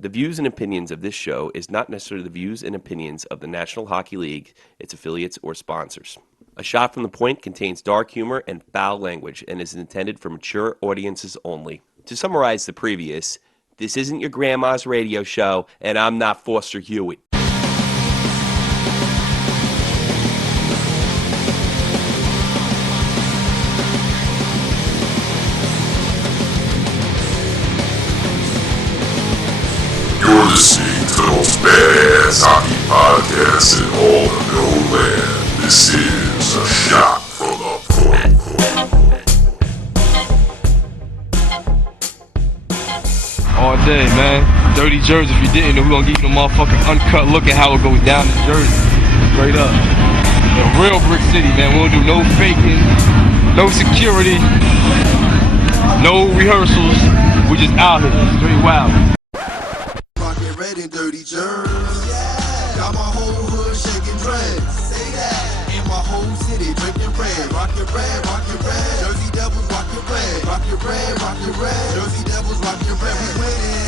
The views and opinions of this show is not necessarily the views and opinions of the National Hockey League, its affiliates, or sponsors. A Shot from the Point contains dark humor and foul language and is intended for mature audiences only. To summarize the previous, this isn't your grandma's radio show, and I'm not Foster Hewitt. You're listening to the most badass hockey podcast in all of no land. This is A Shot from the Point. All day, man. Dirty Jersey, if you didn't know, we're gonna give you the motherfucking uncut look at how it goes down in Jersey. Straight up. The real brick city, man. We don't do no faking, no security, no rehearsals. We just out here, straight wild. Rockin' red and dirty germs. Yeah. Got my whole hood shaking dreads. Say that. And my whole city drinking red. Rockin' red, rockin' red. Jersey Devils rockin' red. Rockin' red, rockin' red. Jersey Devils rockin' red. We winning.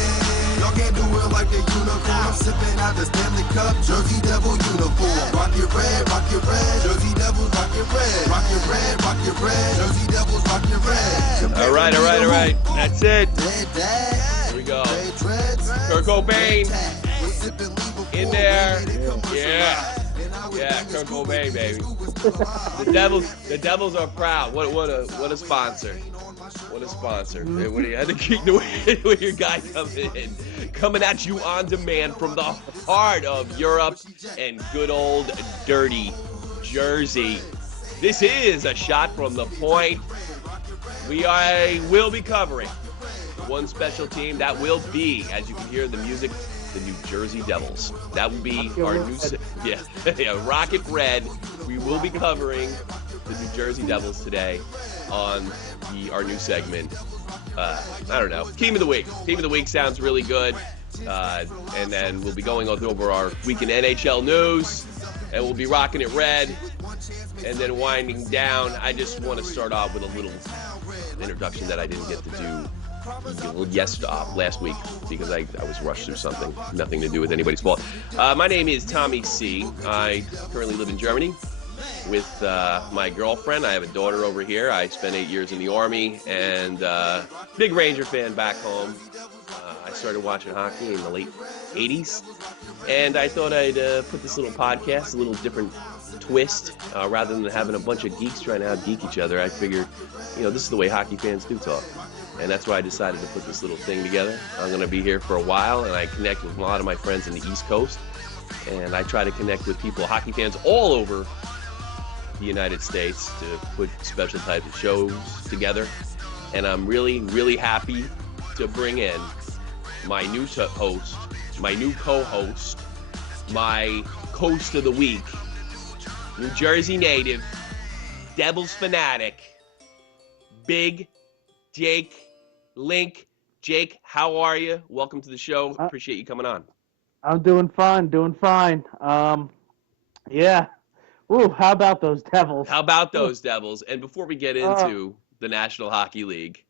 Y'all can't do it like the unicorn. I'm sipping out the Stanley Cup. Jersey Devil uniform. Rockin' red, rockin' red. Jersey Devils rockin' red. Rockin' red, rockin' red. Jersey Devils rockin' red. All right. That's it. Here we go. Kurt Cobain in there. Yeah, Kurt Cobain, baby. The Devils are proud. What a sponsor. What a sponsor. When you had to keep when your guy coming at you on demand from the heart of Europe and good old dirty Jersey. This is A Shot from the Point. Will be covering one special team that will be, as you can hear the music, the New Jersey Devils. That will be our new Rocket Red. We will be covering the New Jersey Devils today on our new segment. I don't know. Team of the Week. Team of the Week sounds really good. And then we'll be going over our week in NHL news, and we'll be rocking it red. And then winding down, I just want to start off with a little introduction that I didn't get to do last week because I was rushed through something. Nothing to do with anybody's fault. My name is Tommy C. I currently live in Germany with my girlfriend. I have a daughter over here. I spent 8 years in the Army and big Ranger fan back home. I started watching hockey in the late 80s, and I thought I'd put this little podcast, a little different twist, rather than having a bunch of geeks trying to out-geek each other. I figured, this is the way hockey fans do talk. And that's why I decided to put this little thing together. I'm going to be here for a while, and I connect with a lot of my friends in the East Coast. And I try to connect with people, hockey fans all over the United States, to put special types of shows together. And I'm really, really happy to bring in my new co-host, my Coast of the Week, New Jersey native, Devils fanatic, Big Jake Link. Jake, how are you? Welcome to the show. Appreciate you coming on. I'm doing fine. Yeah. Ooh, how about those Devils? And before we get into the National Hockey League,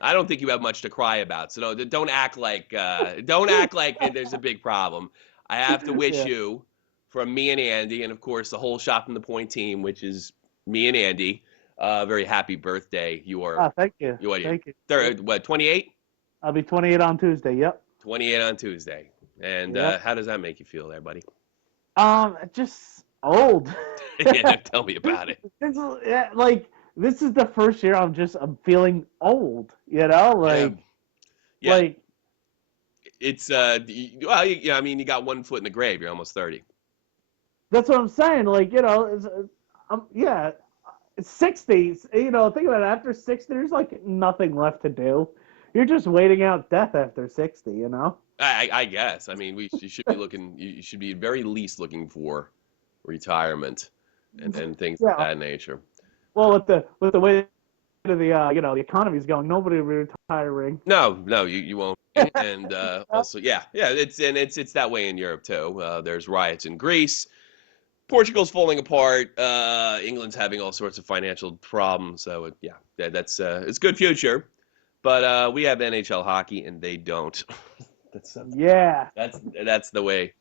I don't think you have much to cry about. So don't act like there's a big problem. I have to wish you, from me and Andy, and of course the whole Shot from the Point team, which is me and Andy, very happy birthday. You are. Thank you. Thank you. 28? I'll be 28 on Tuesday. Yep. 28 on Tuesday. And how does that make you feel there, buddy? Just old. Yeah, tell me about it. This is the first year I'm feeling old. It's you got 1 foot in the grave. You're almost 30. That's what I'm saying. It's 60. Think about it. After 60, there's nothing left to do. You're just waiting out death after 60. I guess. You should be looking. You should be at very least looking for retirement and things of that nature. Well, with the way the economy's going, nobody will be retiring. No, you won't. And also, it's that way in Europe too. There's riots in Greece. Portugal's falling apart. England's having all sorts of financial problems. So that's it's good future. But we have NHL hockey, and they don't. Yeah. That's the way.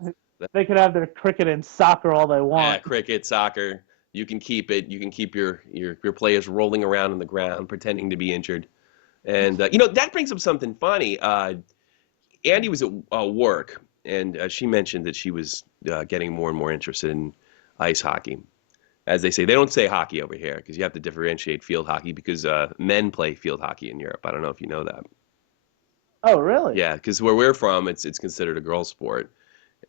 They could have their cricket and soccer all they want. Cricket, soccer. You can keep it. You can keep your players rolling around on the ground, pretending to be injured. And that brings up something funny. Andy was at work, and she mentioned that she was getting more and more interested in ice hockey. As they say, they don't say hockey over here because you have to differentiate field hockey because men play field hockey in Europe. I don't know if you know that. Oh, really? Yeah, because where we're from, it's considered a girl sport,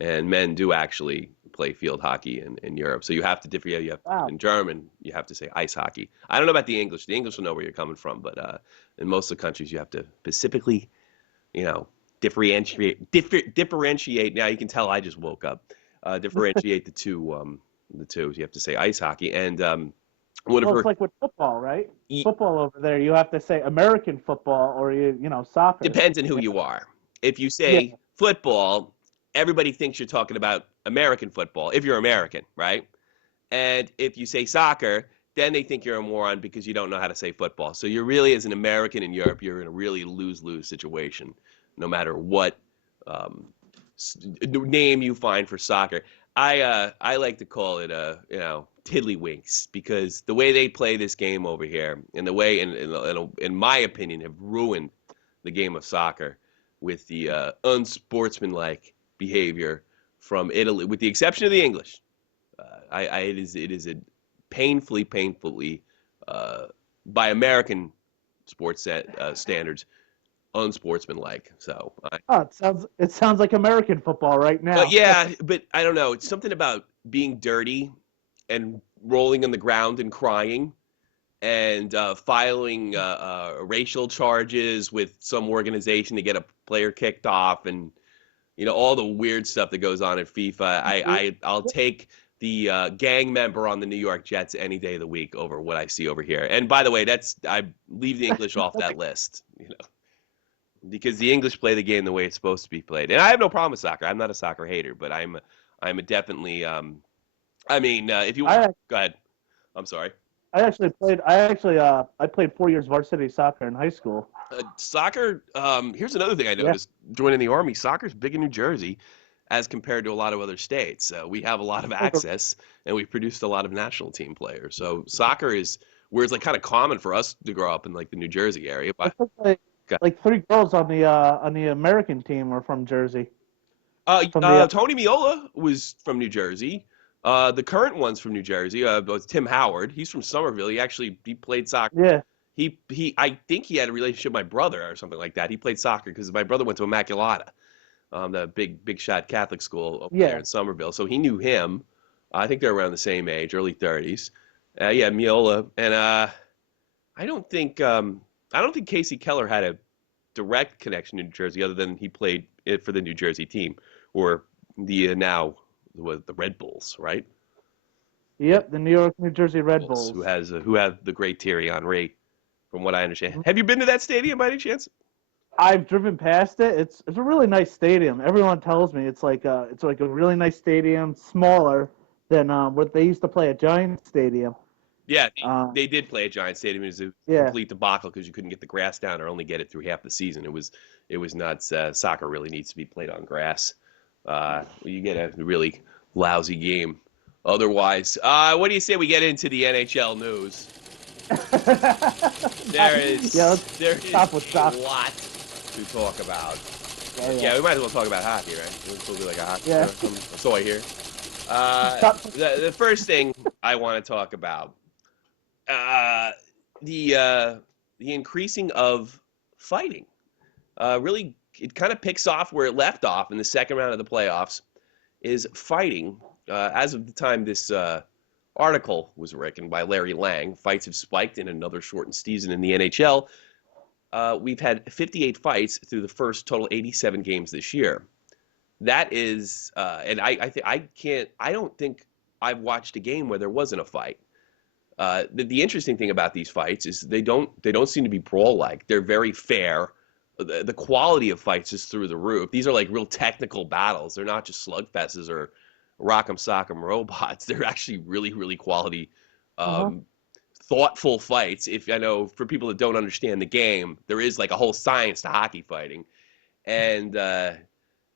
and men do actually play field hockey in Europe. So you have to differ. Yeah, you have Wow. in German, you have to say ice hockey. I don't know about the English. The English will know where you're coming from, but in most of the countries, you have to specifically, differentiate. Now you can tell I just woke up. Differentiate the two. You have to say ice hockey, and one of Well, her it's like with football, right? e- Football over there, you have to say American football or soccer. depends on who you are. If you Yeah. say football, everybody thinks you're talking about American football. If you're American, right? And if you say soccer, then they think you're a moron because you don't know how to say football. So you're really, as an American in Europe, you're in a really lose-lose situation, no matter what um, name you find for soccer. I like to call it tiddlywinks because the way they play this game over here and the way, in my opinion, have ruined the game of soccer with the unsportsmanlike behavior from Italy, with the exception of the English. It is a painfully by American sports standards unsportsmanlike. So, Oh, it sounds like American football right now. yeah, but I don't know. It's something about being dirty and rolling on the ground and crying and filing racial charges with some organization to get a player kicked off and all the weird stuff that goes on in FIFA. I'll take the gang member on the New York Jets any day of the week over what I see over here. And by the way, I leave the English off that list, because the English play the game the way it's supposed to be played. And I have no problem with soccer. I'm not a soccer hater, but I'm a definitely if you I go ahead. I'm sorry. I played 4 years varsity soccer in high school. Soccer. Here's another thing I Yeah. noticed joining the Army. Soccer's big in New Jersey, as compared to a lot of other states. We have a lot of access, and we've produced a lot of national team players. So soccer is where it's like kind of common for us to grow up in like the New Jersey area. I But think like 3 girls on the American team were from Jersey. From the Tony Miola was from New Jersey. The current one's from New Jersey. Was Tim Howard. He's from Somerville. He played soccer. yeah. I think he had a relationship with my brother or something like that. He played soccer because my brother went to Immaculata, the big shot Catholic school over there Yeah. in Somerville. So he knew him. I think they're around the same age, early 30s. Yeah, Miola, and I don't think Casey Keller had a direct connection to New Jersey other than he played it for the New Jersey team or the now the Red Bulls, right? Yep, the New York, New Jersey Red Bulls. Who have the great Thierry Henry, from what I understand. Have you been to that stadium by any chance? I've driven past it. It's a really nice stadium. Everyone tells me it's like a really nice stadium, smaller than what they used to play at Giant Stadium. Yeah, Um, they did play at Giant Stadium. It was a Yeah. complete debacle because you couldn't get the grass down or only get it through half the season. It was nuts. Soccer really needs to be played on grass. You get a really lousy game. Otherwise, what do you say we get into the NHL news? There is stop with a soccer. lot to talk about. Yeah. Yeah, we might as well talk about hockey, right? We'll still do like a hockey. Yeah. So I hear. The first thing I want to talk about, the increasing of fighting. Really, it kind of picks off where it left off in the second round of the playoffs. Is fighting. As of the time this article was written by Larry Lang, fights have spiked in another shortened season in the NHL. We've had 58 fights through the first total 87 games this year. That is, and I don't think I've watched a game where there wasn't a fight. The interesting thing about these fights is they don't seem to be brawl-like. They're very fair. The quality of fights is through the roof. These are like real technical battles. They're not just slugfests or rock'em sock'em robots. They're actually really, really quality, thoughtful fights. If I know for people that don't understand the game, there is like a whole science to hockey fighting. And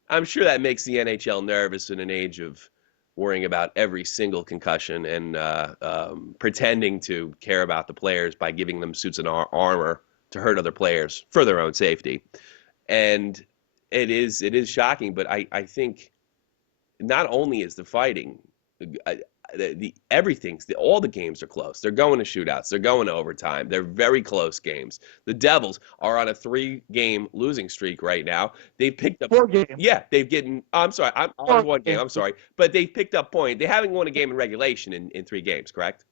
I'm sure that makes the NHL nervous in an age of worrying about every single concussion and pretending to care about the players by giving them suits and armor to hurt other players for their own safety. And it is shocking, but I think not only is the fighting, uh, all the games are close. They're going to shootouts. They're going to overtime. They're very close games. The Devils are on a 3-game losing streak right now. They've picked up 4 games. Yeah, they've getting. I'm sorry, I'm on 1 game. I'm sorry, but they've picked up point. They haven't won a game in regulation in 3 games, correct?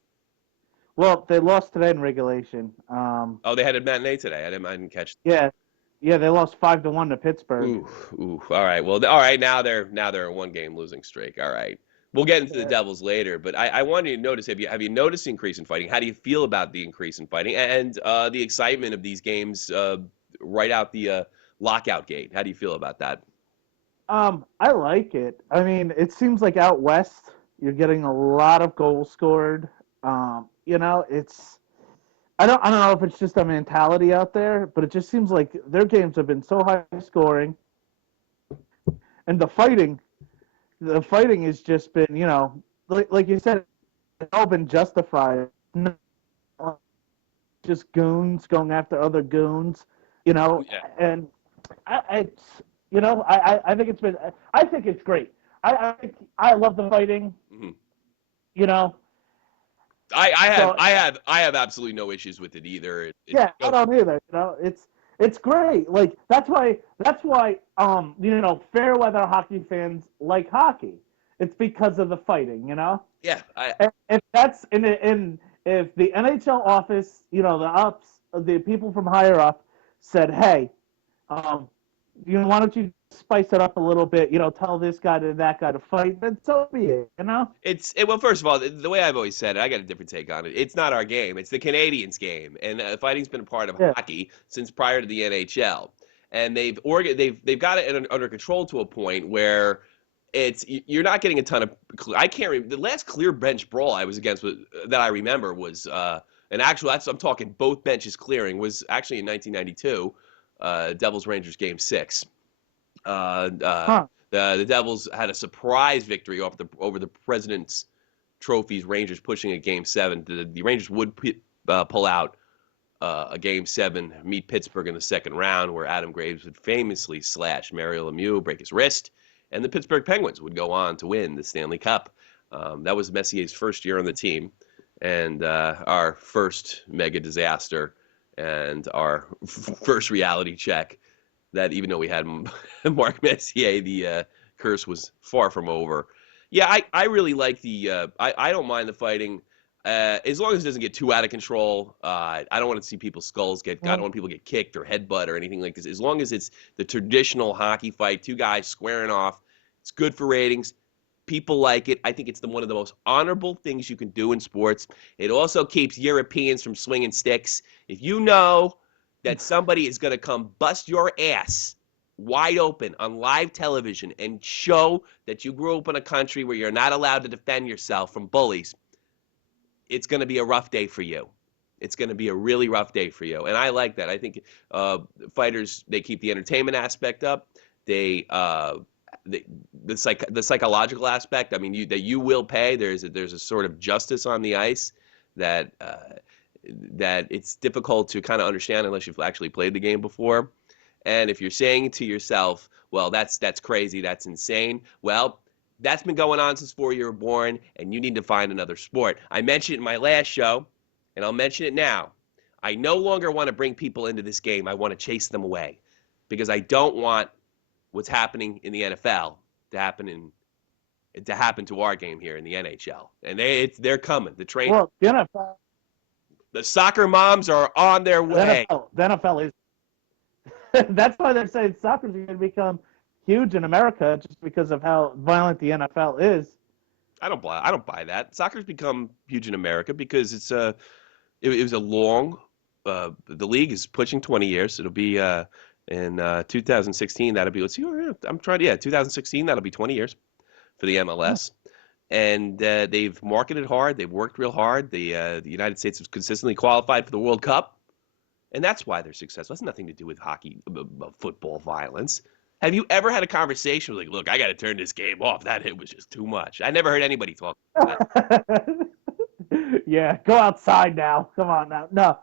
Well, they lost today in regulation. Oh, they had a matinee today. I didn't catch. Yeah, they lost 5-1 to Pittsburgh. Ooh, ooh. All right. Well, all right. Now they're a 1-game losing streak. All right. We'll get into the Devils later, but I wanted you to notice, have you noticed the increase in fighting? How do you feel about the increase in fighting and the excitement of these games right out the lockout gate? How do you feel about that? I like it. I mean, it seems like out west you're getting a lot of goals scored. It's I don't know if it's just a mentality out there, but it just seems like their games have been so high scoring, and the fighting has just been, like you said, it's all been justified. Not just goons going after other goons, Yeah. and it's, I think I think it's great. I love the fighting, Hmm. you know. I have So I have I have absolutely no issues with it either. yeah, I don't either. It's great. Like that's why fair weather hockey fans like hockey. It's because of the fighting, Yeah, And if that's in if the NHL office, the people from higher up said, hey, um, why don't you spice it up a little bit? Tell this guy to that guy to fight. Then so be it. well, first of all, the way I've always said it, I got a different take on it. It's not our game; it's the Canadians' game, and fighting's been a part of Yeah. hockey since prior to the NHL. And they've got it under control to a point where you're not getting a ton of. I can't remember the last clear bench brawl I was against that I remember was an actual. I'm talking both benches clearing was actually in 1992, Devils Rangers Game 6. Huh. The Devils had a surprise victory over the President's Trophy's Rangers, pushing a Game 7. The Rangers would pull out a Game 7, meet Pittsburgh in the second round, where Adam Graves would famously slash Mario Lemieux, break his wrist, and the Pittsburgh Penguins would go on to win the Stanley Cup. That was Messier's first year on the team, and our first mega disaster, and our first reality check that even though we had Mark Messier, the curse was far from over. Yeah, I really like I don't mind the fighting as long as it doesn't get too out of control. I don't want to see people's skulls I don't want people to get kicked or headbutt or anything like this. As long as it's the traditional hockey fight, two guys squaring off, it's good for ratings. People like it. I think it's one of the most honorable things you can do in sports. It also keeps Europeans from swinging sticks. If you know that somebody is going to come bust your ass wide open on live television and show that you grew up in a country where you're not allowed to defend yourself from bullies, it's going to be a rough day for you. It's going to be a really rough day for you. And I like that. I think fighters, they keep the entertainment aspect up. They the psychological aspect. I mean, that you will pay. There's a sort of justice on the ice that that it's difficult to kind of understand unless you've actually played the game before. And if you're saying to yourself, well, that's crazy, that's insane, well, that's been going on since before you were born, and you need to find another sport. I mentioned it in my last show, and I'll mention it now. I no longer want to bring people into this game. I want to chase them away because I don't want what's happening in the NFL to happen to our game here in the NHL. And they're coming. Well, The soccer moms are on their way. The NFL is. That's why they're saying soccer's going to become huge in America just because of how violent the NFL is. I don't buy that. Soccer's become huge in America because it was a long. The league is pushing 20 years. It'll be in 2016. That'll be. Let's see. I'm trying. Yeah, 2016. That'll be 20 years for the MLS. And they've marketed hard. They've worked real hard. The United States has consistently qualified for the World Cup, and that's why they're successful. It has nothing to do with hockey, football violence. Have you ever had a conversation like, look, I got to turn this game off. That hit was just too much. I never heard anybody talk like that. Yeah, go outside now. Come on now. No,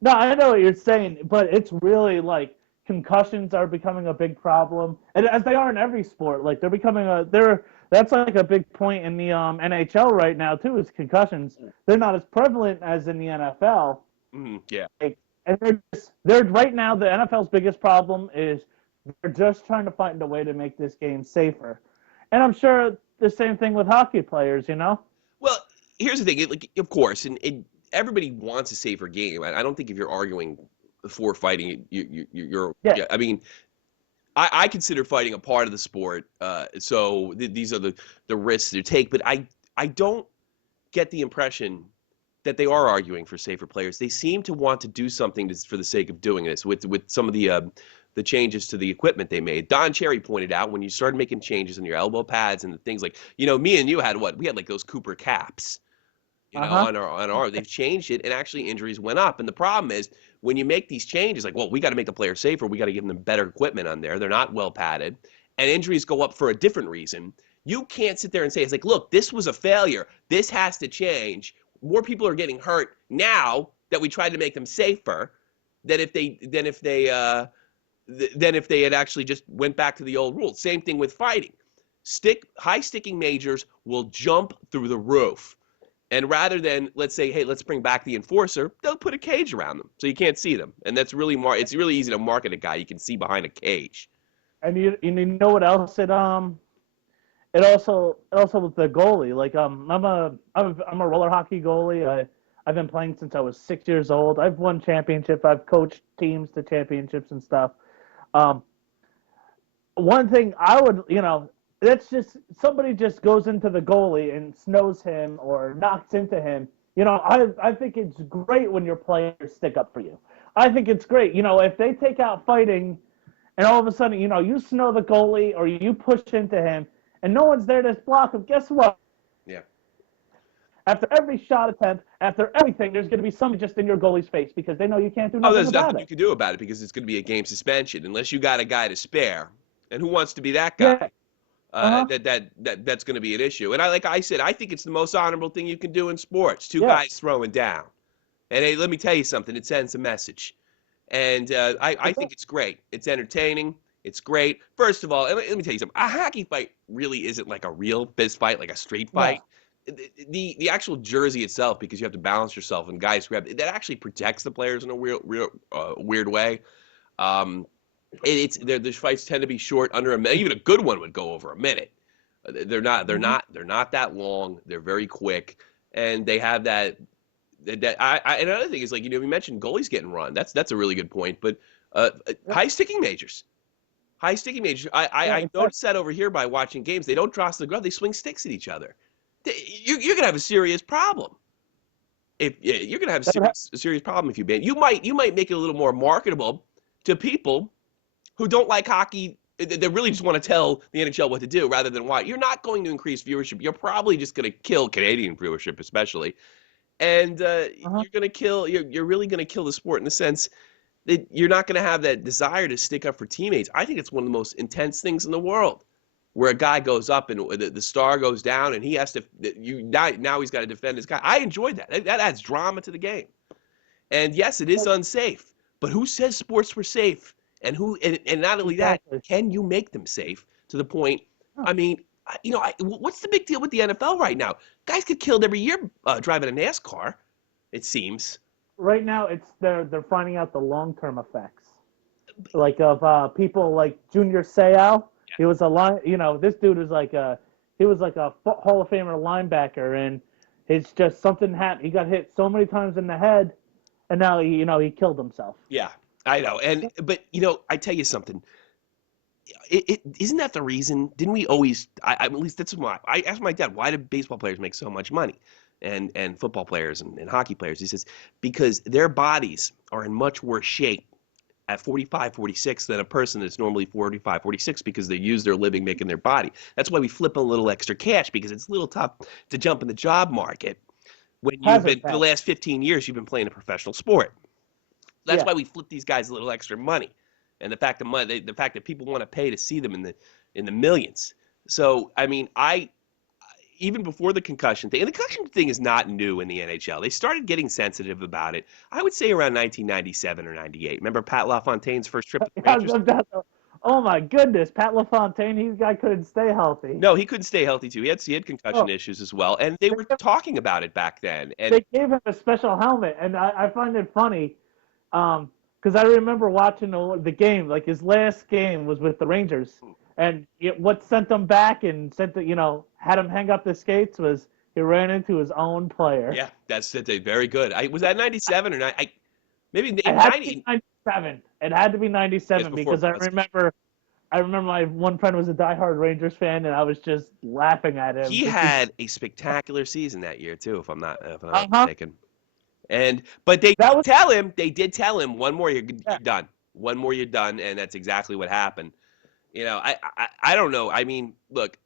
no, I know what you're saying, but it's really like concussions are becoming a big problem, and as they are in every sport, like they're that's like a big point in the NHL right now too. Is concussions? They're not as prevalent as in the NFL. Yeah. Like, and they're right now the NFL's biggest problem is they're just trying to find a way to make this game safer, and I'm sure the same thing with hockey players. You know? Well, here's the thing. Like, of course, and everybody wants a safer game. I don't think if you're arguing for fighting, you're. Yeah. Yeah, I mean, I consider fighting a part of the sport. So these are the risks they take. But I don't get the impression that they are arguing for safer players. They seem to want to do something for the sake of doing this with some of the changes to the equipment they made. Don Cherry pointed out when you started making changes in your elbow pads and the things like, me and you had what? We had like those Cooper caps, Uh-huh. on our they've changed it and actually injuries went up. And the problem is when you make these changes, like, well, we got to make the players safer, we got to give them better equipment on there. They're not well padded, and injuries go up for a different reason. You can't sit there and say it's like, look, this was a failure. This has to change. More people are getting hurt now that we tried to make them safer than if they had actually just went back to the old rules. Same thing with fighting. High sticking majors will jump through the roof. And rather than, let's say, hey, let's bring back the enforcer, they'll put a cage around them so you can't see them. And that's really it's really easy to market a guy you can see behind a cage. And you know what else it also with the goalie. Like I'm a roller hockey goalie. I've been playing since I was 6 years old. I've won championships. I've coached teams to championships and stuff. Um, One thing I would, that's just somebody just goes into the goalie and snows him or knocks into him. I think it's great when your players stick up for you. I think it's great. If they take out fighting and all of a sudden, you snow the goalie or you push into him and no one's there to block him, guess what? Yeah. After every shot attempt, after everything, there's going to be somebody just in your goalie's face because they know you can't do Oh, nothing there's about nothing you it. can do about it because it's going to be a game suspension unless you got a guy to spare. And who wants to be that guy? Yeah. Uh-huh. That's going to be an issue. And like I said, I think it's the most honorable thing you can do in sports. Two Yeah. guys throwing down. And hey, let me tell you something. It sends a message. And I think it's great. It's entertaining. It's great. First of all, let me tell you something. A hockey fight really isn't like a real fist fight, like a street fight. No. The actual jersey itself, because you have to balance yourself and guys grab, that actually protects the players in a weird way. Um, their fights tend to be short, under a minute. Even a good one would go over a minute. They're not that long. They're very quick, and they have that. And another thing is, like, we mentioned goalies getting run. That's a really good point. But high sticking majors, I noticed that over here by watching games. They don't toss the glove. They swing sticks at each other. You're gonna have a serious problem. If you're gonna have a serious problem if you ban. You might make it a little more marketable to people who don't like hockey. They really just want to tell the NHL what to do rather than why. You're not going to increase viewership. You're probably just going to kill Canadian viewership, especially, and Uh-huh. you're really going to kill the sport in the sense that you're not going to have that desire to stick up for teammates. I think it's one of the most intense things in the world, where a guy goes up and the star goes down and he has to now he's got to defend his guy. I enjoyed that. That adds drama to the game. And yes, it is unsafe, but who says sports were safe? And not only that, Exactly. can you make them safe to the point? Huh. I mean, what's the big deal with the NFL right now? Guys get killed every year driving a NASCAR. It seems. Right now, they're finding out the long-term effects, like of people like Junior Seau. He was a line. This dude was he was like a Hall of Famer linebacker, and it's just something happened. He got hit so many times in the head, and now he killed himself. Yeah, I know. But I tell you something. It isn't that the reason? Didn't we always? At least that's why I asked my dad, why do baseball players make so much money, and football players and hockey players? He says because their bodies are in much worse shape at 45, 46 than a person that's normally 45, 46 because they use their living making their body. That's why we flip a little extra cash because it's a little tough to jump in the job market when you've been Hazard for the pay. last 15 years you've been playing a professional sport. That's Yeah. why we flip these guys a little extra money. and the fact that people want to pay to see them in the millions. So I mean, I even before the concussion thing, and the concussion thing is not new in the NHL. They started getting sensitive about it, I would say around 1997 or 98. Remember Pat LaFontaine's first trip with the Rangers? Oh my goodness, Pat LaFontaine, he guy couldn't stay healthy. No, he couldn't stay healthy too. He had concussion Oh, issues as well, and they were talking about it back then. And they gave him a special helmet, and I find it funny, because I remember watching the game. Like his last game was with the Rangers, and what sent him back and had him hang up the skates was he ran into his own player. yeah, that's very good. Was that 97 or maybe It had to 90? be 97. It had to be 97 before because I remember my one friend was a diehard Rangers fan, and I was just laughing at him. He had a spectacular season that year too, if I'm not Uh-huh. mistaken. But they That did was tell him, one more you're Yeah. done. One more you're done, and that's exactly what happened. I don't know. I mean, look,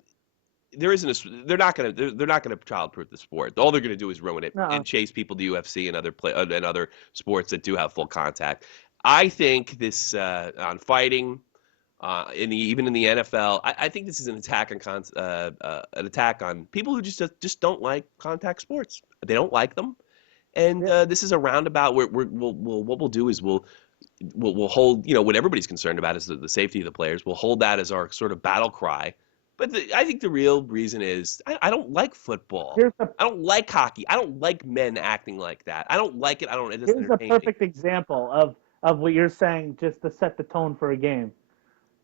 they're not gonna childproof the sport. All they're gonna do is ruin it no. and chase people to UFC and other sports that do have full contact. I think this on fighting, even in the NFL, I think this is an attack on people who just don't like contact sports. They don't like them, and this is a roundabout where what we'll do is we'll hold what everybody's concerned about is the safety of the players. We'll hold that as our sort of battle cry. But I think the real reason is I don't like football. I don't like hockey. I don't like men acting like that. I don't like it. It doesn't Here's a entertain me. perfect example of what you're saying, just to set the tone for a game.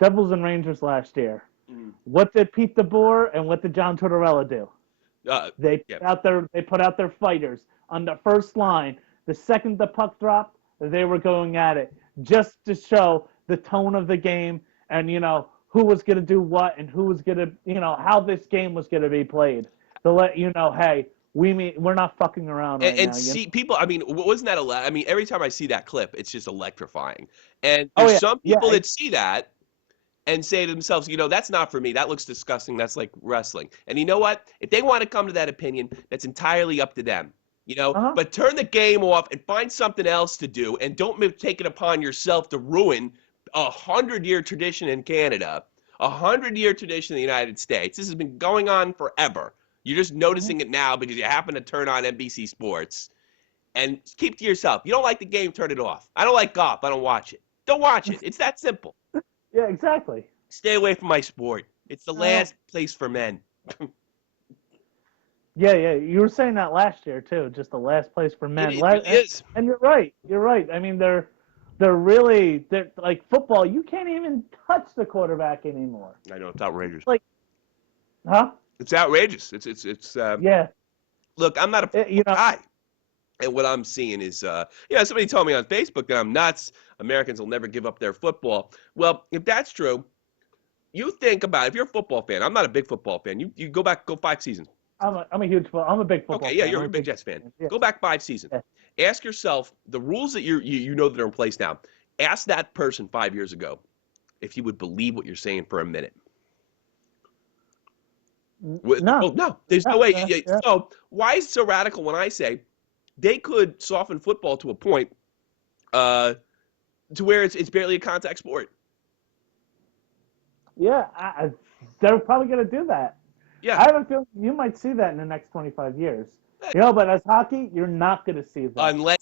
Devils and Rangers last year. What did Pete DeBoer and what did John Tortorella do? They put out their fighters on the first line. The second the puck dropped, they were going at it just to show the tone of the game and who was going to do what and who was going to how this game was going to be played. To let you know, hey, we're not fucking around right now. And see people. I mean, wasn't that I mean, every time I see that clip, it's just electrifying. And Oh there's yeah, some yeah. people that see that and say to themselves, that's not for me. That looks disgusting. That's like wrestling. And you know what? If they want to come to that opinion, that's entirely up to them. But turn the game off and find something else to do, and don't take it upon yourself to ruin 100-year tradition in Canada, 100-year tradition in the United States. This has been going on forever. You're just noticing it now because you happen to turn on NBC Sports. And keep to yourself. You don't like the game, turn it off. I don't like golf. I don't watch it. Don't watch it. It's that simple. Yeah, exactly. Stay away from my sport. It's the last place for men. Yeah. You were saying that last year too. Just the last place for men. It really is. And you're right. You're right. I mean, they're like football. You can't even touch the quarterback anymore. I know, it's outrageous. Huh? It's outrageous. It's Yeah. Look, I'm not a guy. And what I'm seeing is, somebody told me on Facebook that I'm nuts. Americans will never give up their football. Well, if that's true, you think about it. If you're a football fan, I'm not a big football fan. You go 5 seasons. I'm a big football fan. Okay, yeah, you're a big Jets fan. Yeah. Go back 5 seasons. Yeah. Ask yourself the rules that you know that are in place now. Ask that person 5 years ago if he would believe what you're saying for a minute. No, there's no way. Yeah. So why is it so radical when I say they could soften football to a point to where it's barely a contact sport? Yeah, they're probably going to do that. Yeah. I have a feeling you might see that in the next 25 years. But as hockey, you're not going to see that. Unless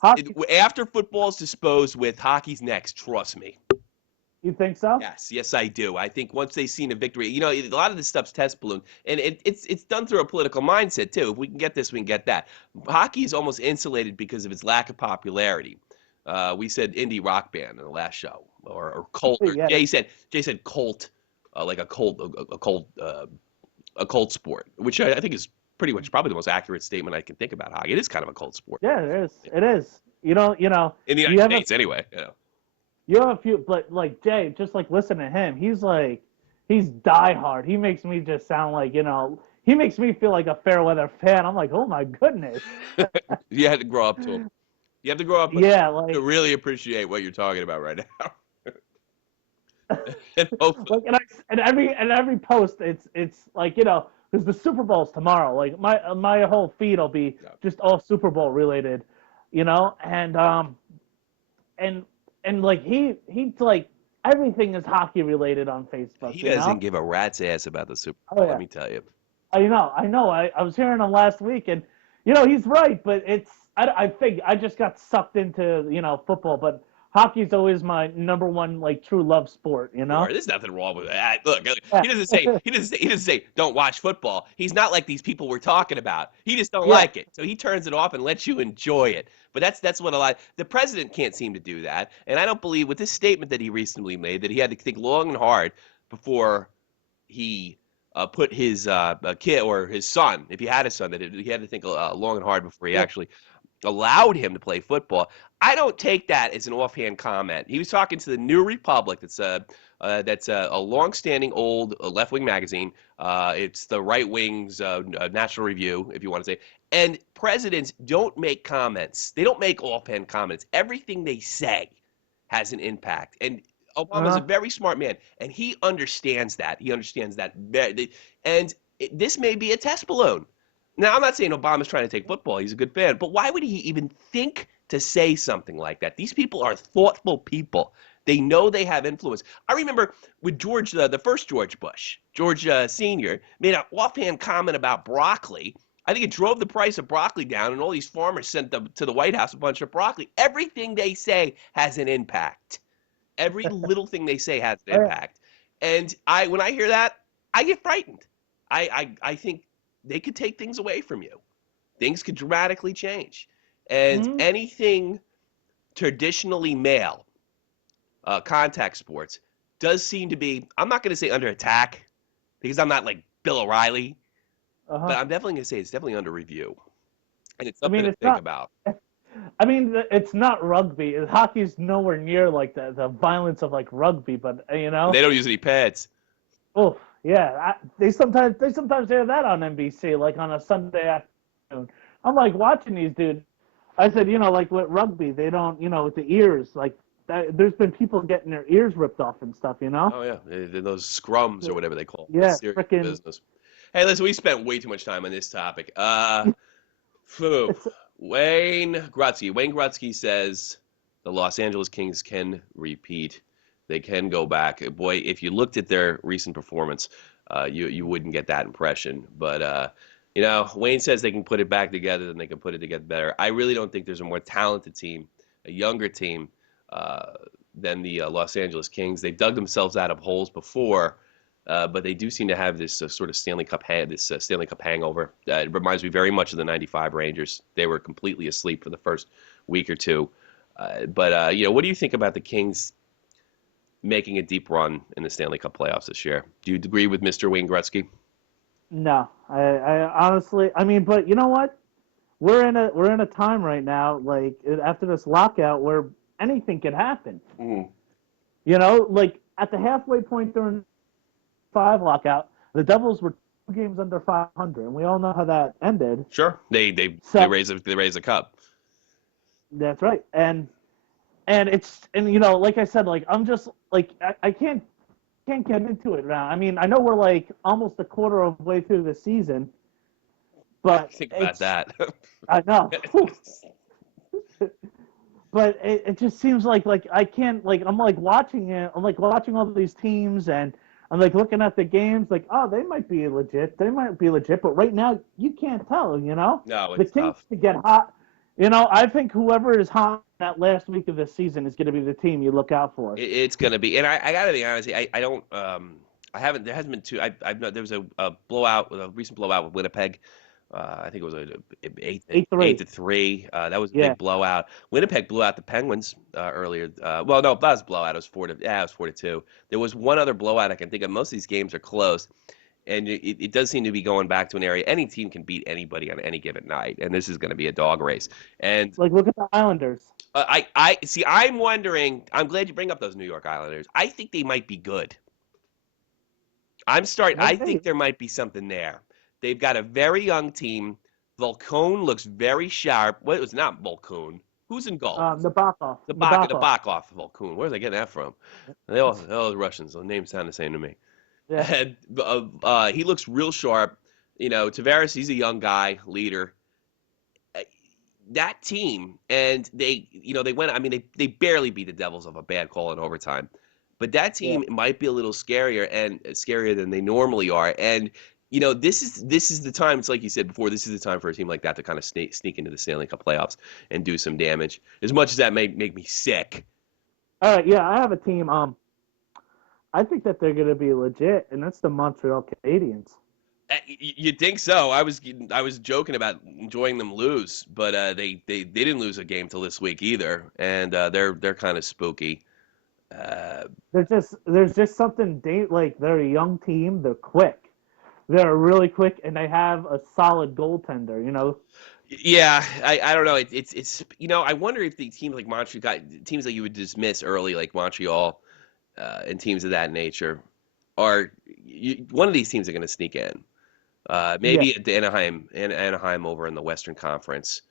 after football's disposed with, hockey's next. Trust me. You think so? Yes, I do. I think once they've seen a victory, a lot of this stuff's test balloon, and it's done through a political mindset too. If we can get this, we can get that. Hockey is almost insulated because of its lack of popularity. We said indie rock band in the last show, or cult. Or Yeah. Jay said cult, like a cult sport, which I think is pretty much probably the most accurate statement I can think about hockey. It is kind of a cult sport. Yeah, it is. It is. In the United States, anyway. You have a few, but like Jay, just like listen to him. He's diehard. He makes me just sound like he makes me feel like a fair weather fan. I'm like, oh my goodness. You had to grow up to him. You have to grow up to really appreciate what you're talking about right now. And hopefully, and every post, it's like because the Super Bowl's tomorrow. Like my whole feed will be just all Super Bowl related, and like he's like everything is hockey related on Facebook. He You doesn't know? give a rat's ass about the Super Oh Bowl, let yeah. me tell you. I know. I was hearing him last week, and he's right. But I think I just got sucked into football, but hockey's always my number one like true love sport. You Sure, know? there's nothing wrong with that. Look, Yeah. he doesn't say don't watch football. He's not like these people we're talking about. He just don't Yeah. like it, so he turns it off and lets you enjoy it. But that's what a lot. The president can't seem to do that, and I don't believe with this statement that he recently made that he had to think long and hard before he put his kid or his son, if he had a son, that he had to think long and hard before he Yeah. actually allowed him to play football. I don't take that as an offhand comment. He was talking to the New Republic. That's a long-standing old left-wing magazine. It's the right wing's National Review, if you want to say. And presidents don't make comments. They don't make offhand comments. Everything they say has an impact. And Obama's a Uh-huh. very smart man, and he understands that. He understands that. And this may be a test balloon. Now, I'm not saying Obama's trying to take football. He's a good fan. But why would he even think to say something like that? These people are thoughtful people. They know they have influence. I remember with George, the first George Bush, George Sr., made an offhand comment about broccoli. I think it drove the price of broccoli down, and all these farmers sent them to the White House a bunch of broccoli. Everything they say has an impact. Every little thing they say has an Oh, yeah. impact. And when I hear that, I get frightened. I think they could take things away from you. Things could dramatically change. And Mhm. anything traditionally male, contact sports, does seem to be, I'm not going to say under attack because I'm not like Bill O'Reilly, Uh-huh. but I'm definitely going to say it's definitely under review. And it's I something mean, to it's think not. about. I mean, it's not rugby. Hockey's nowhere near like the violence of like rugby, but And they don't use any pads. oh yeah, they sometimes hear that on NBC, like on a Sunday afternoon. I'm like watching these dudes. I said, like with rugby, they don't, with the ears, like there's been people getting their ears ripped off and stuff, you know? Oh, yeah. Those scrums or whatever they call them. That's Yeah, serious freaking. business. Hey, listen, we spent way too much time on this topic. Phew. It's Wayne Gretzky says the Los Angeles Kings can repeat. They can go back. Boy, if you looked at their recent performance, you wouldn't get that impression. But Wayne says they can put it back together, then they can put it together better. I really don't think there's a more talented team, a younger team, uh, than the Los Angeles Kings. They've dug themselves out of holes before, but they do seem to have this sort of Stanley Cup hangover. It reminds me very much of the '95 Rangers. They were completely asleep for the first week or two. But what do you think about the Kings making a deep run in the Stanley Cup playoffs this year? Do you agree with Mr. Wayne Gretzky? no. I honestly, I mean, but you know what? We're in a time right now, like after this lockout, where anything can happen. Mhm. Like at the halfway point during five lockout, the Devils were 2 games under 500, and we all know how that ended. Sure. They So raise a cup. that's right, and like I said, like I'm just like I can't get into it now. I mean, I know we're like almost a quarter of the way through the season, but Think about it's that. I know. But it just seems like I can't like I'm like watching it. I'm like watching all these teams and I'm like looking at the games like oh they might be legit. They might be legit, but right now you can't tell. No, The it's Kings tough. could get hot. I think whoever is hot that last week of the season is going to be the team you look out for. It's going to be, and I got to be honest. I don't. I haven't. There hasn't been too. I've there was a blowout, a recent blowout with Winnipeg. I think it was a eight 8-3. to three. That was a Yeah, big blowout. Winnipeg blew out the Penguins earlier. Well, no, that was a blowout. It was 4-2. There was one other blowout I can think of. Most of these games are close, and it does seem to be going back to an area. Any team can beat anybody on any given night, and this is going to be a dog race. And like look at the Islanders. I see. I'm wondering. I'm glad you bring up those New York Islanders. I think they might be good. I think Maybe. there might be something there. They've got a very young team. Volcone looks very sharp. Well, it was not Volcone. Who's in goal? Nabokov. The Nabokov. Bakov Volcone. Where's they getting that from? They all Russians. The names sound the same to me. Yeah. And he looks real sharp. Tavares. He's a young guy, leader. Uh, That team, and they went. I mean, they barely beat the Devils of a bad call in overtime. but that team might be a little scarier than they normally are. And this is the time. It's like you said before. This is the time for a team like that to kind of sneak into the Stanley Cup playoffs and do some damage. As much as that may make me sick. All right, yeah, I have a team. I think that they're going to be legit, and that's the Montreal Canadiens. You'd think so. I was joking about enjoying them lose, but they didn't lose a game till this week either, and they're kind of spooky. There's just something like they're a young team. They're quick. They're really quick, and they have a solid goaltender. Yeah, I don't know. It's I wonder if the teams like Montreal, teams that you would dismiss early, like Montreal, and teams of that nature, one of these teams are going to sneak in. Maybe at the Anaheim over in the Western Conference.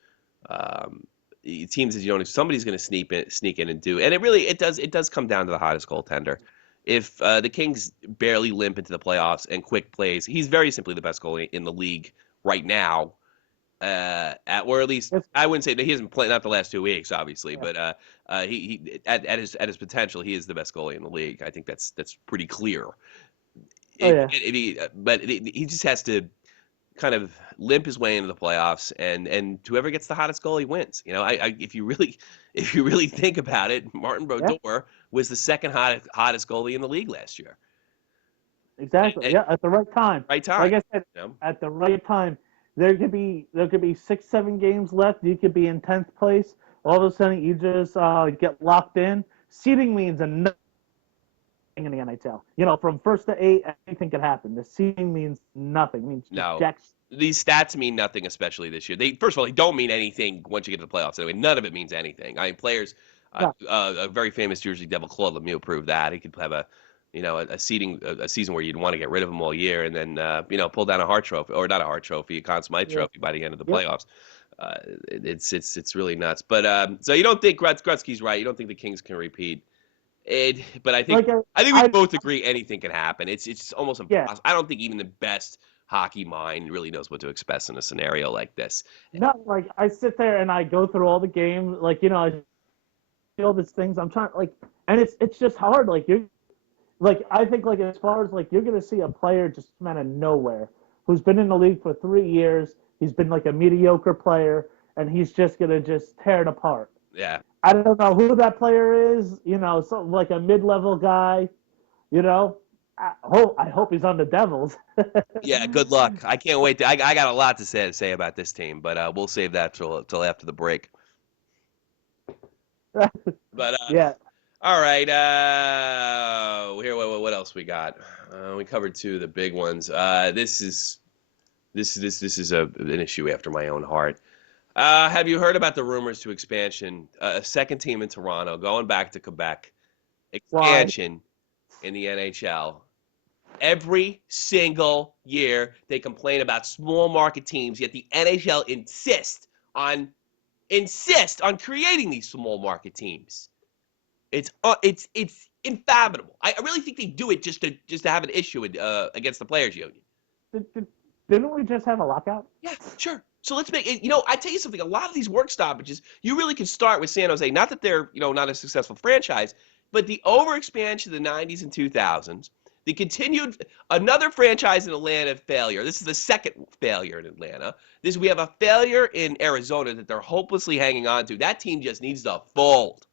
Teams that you don't, somebody's going to sneak in and do, and it does come down to the hottest goaltender. If the Kings barely limp into the playoffs and Quick plays, he's very simply the best goalie in the league right now. Or at least I wouldn't say that he hasn't played, not the last 2 weeks, obviously, but he at his potential, he is the best goalie in the league. I think that's pretty clear. But he just has to kind of limp his way into the playoffs, and whoever gets the hottest goal, he wins. If you really think about it, Martin Brodeur was the second hottest goalie in the league last year. Exactly. At the right time. Right time. Like I said, at the right time. There could be 6-7 games left. You could be in 10th place. All of a sudden, you just get locked in. Seeding means nothing in the NHL. From 1st to 8, anything could happen. The seeding means nothing. It means these stats mean nothing, especially this year. First of all, they don't mean anything once you get to the playoffs. Anyway, none of it means anything. I mean, players. A very famous Jersey Devil, Claude Lemieux, proved that he could have a season where you'd want to get rid of him all year, and then pull down a Hart Trophy, or not a Hart Trophy, a Conn Smythe Trophy by the end of the playoffs. It's really nuts. But so you don't think Gretzky's right? You don't think the Kings can repeat? But I think we both agree anything can happen. It's almost impossible. I don't think even the best hockey mind really knows what to expect in a scenario like this. No, I sit there and I go through all the games, I see all these things. I'm trying and it's just hard. I think as far as you're gonna see a player just come out of nowhere who's been in the league for 3 years. He's been a mediocre player, and he's just gonna tear it apart. Yeah. I don't know who that player is. Something like a mid-level guy. I hope he's on the Devils. Yeah. Good luck. I can't wait. I got a lot to say about this team, but we'll save that till after the break. But yeah. All right. Here, what else we got? We covered 2 of the big ones. This is an issue after my own heart. Have you heard about the rumors to expansion? A second team in Toronto, going back to Quebec, expansion in the NHL. Every single year they complain about small market teams, yet the NHL insist on creating these small market teams. It's unfathomable. I really think they do it just to have an issue against the players' union. Didn't we just have a lockout? Yeah, sure. So let's make it. I tell you something. A lot of these work stoppages, you really can start with San Jose. Not that they're not a successful franchise, but the overexpansion of the '90s and 2000s, the continued another franchise in Atlanta failure. This is the second failure in Atlanta. We have a failure in Arizona that they're hopelessly hanging on to. That team just needs to fold.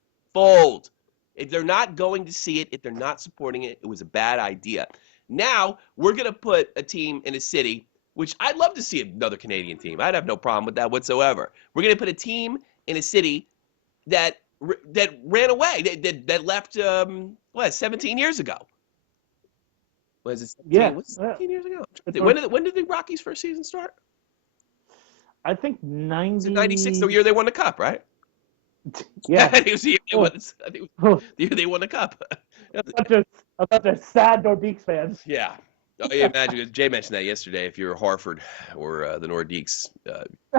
If they're not going to see it, if they're not supporting it, it was a bad idea. Now we're going to put a team in a city, which I'd love to see another Canadian team. I'd have no problem with that whatsoever. We're going to put a team in a city that ran away, that left 17 years ago. Was it 17? Yeah. What's 17 years ago? When did the Rockies' first season start? I think 90. 96, the year they won the cup, right? Yeah. I think it was the year the year they won the cup. A bunch of sad Nordiques fans. Yeah. Oh, yeah, imagine. Jay mentioned that yesterday. If you're Hartford or the Nordiques,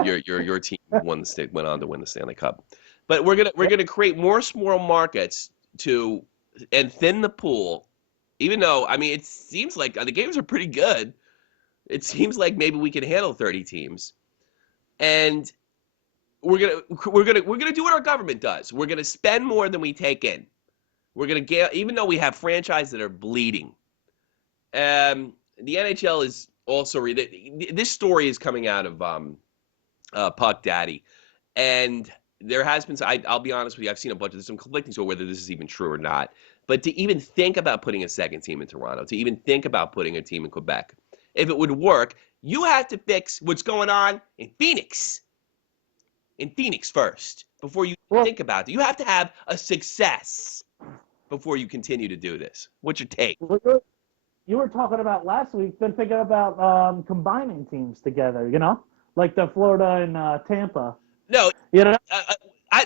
your team went on to win the Stanley Cup. But we're gonna create more small markets and thin the pool. Even though it seems like the games are pretty good. It seems like maybe we can handle 30 teams, and we're gonna do what our government does. We're gonna spend more than we take in. We're gonna get, even though we have franchises that are bleeding. The NHL is also this story is coming out of Puck Daddy, and there has been. I'll be honest with you. I've seen a bunch of, there's some conflicting stories whether this is even true or not. But to even think about putting a second team in Toronto, to even think about putting a team in Quebec, if it would work, you have to fix what's going on in Phoenix. In Phoenix first, before you think about it. You have to have a success before you continue to do this. What's your take? You were talking about last week. Been thinking about combining teams together. You know, like the Florida and Tampa. No, You know,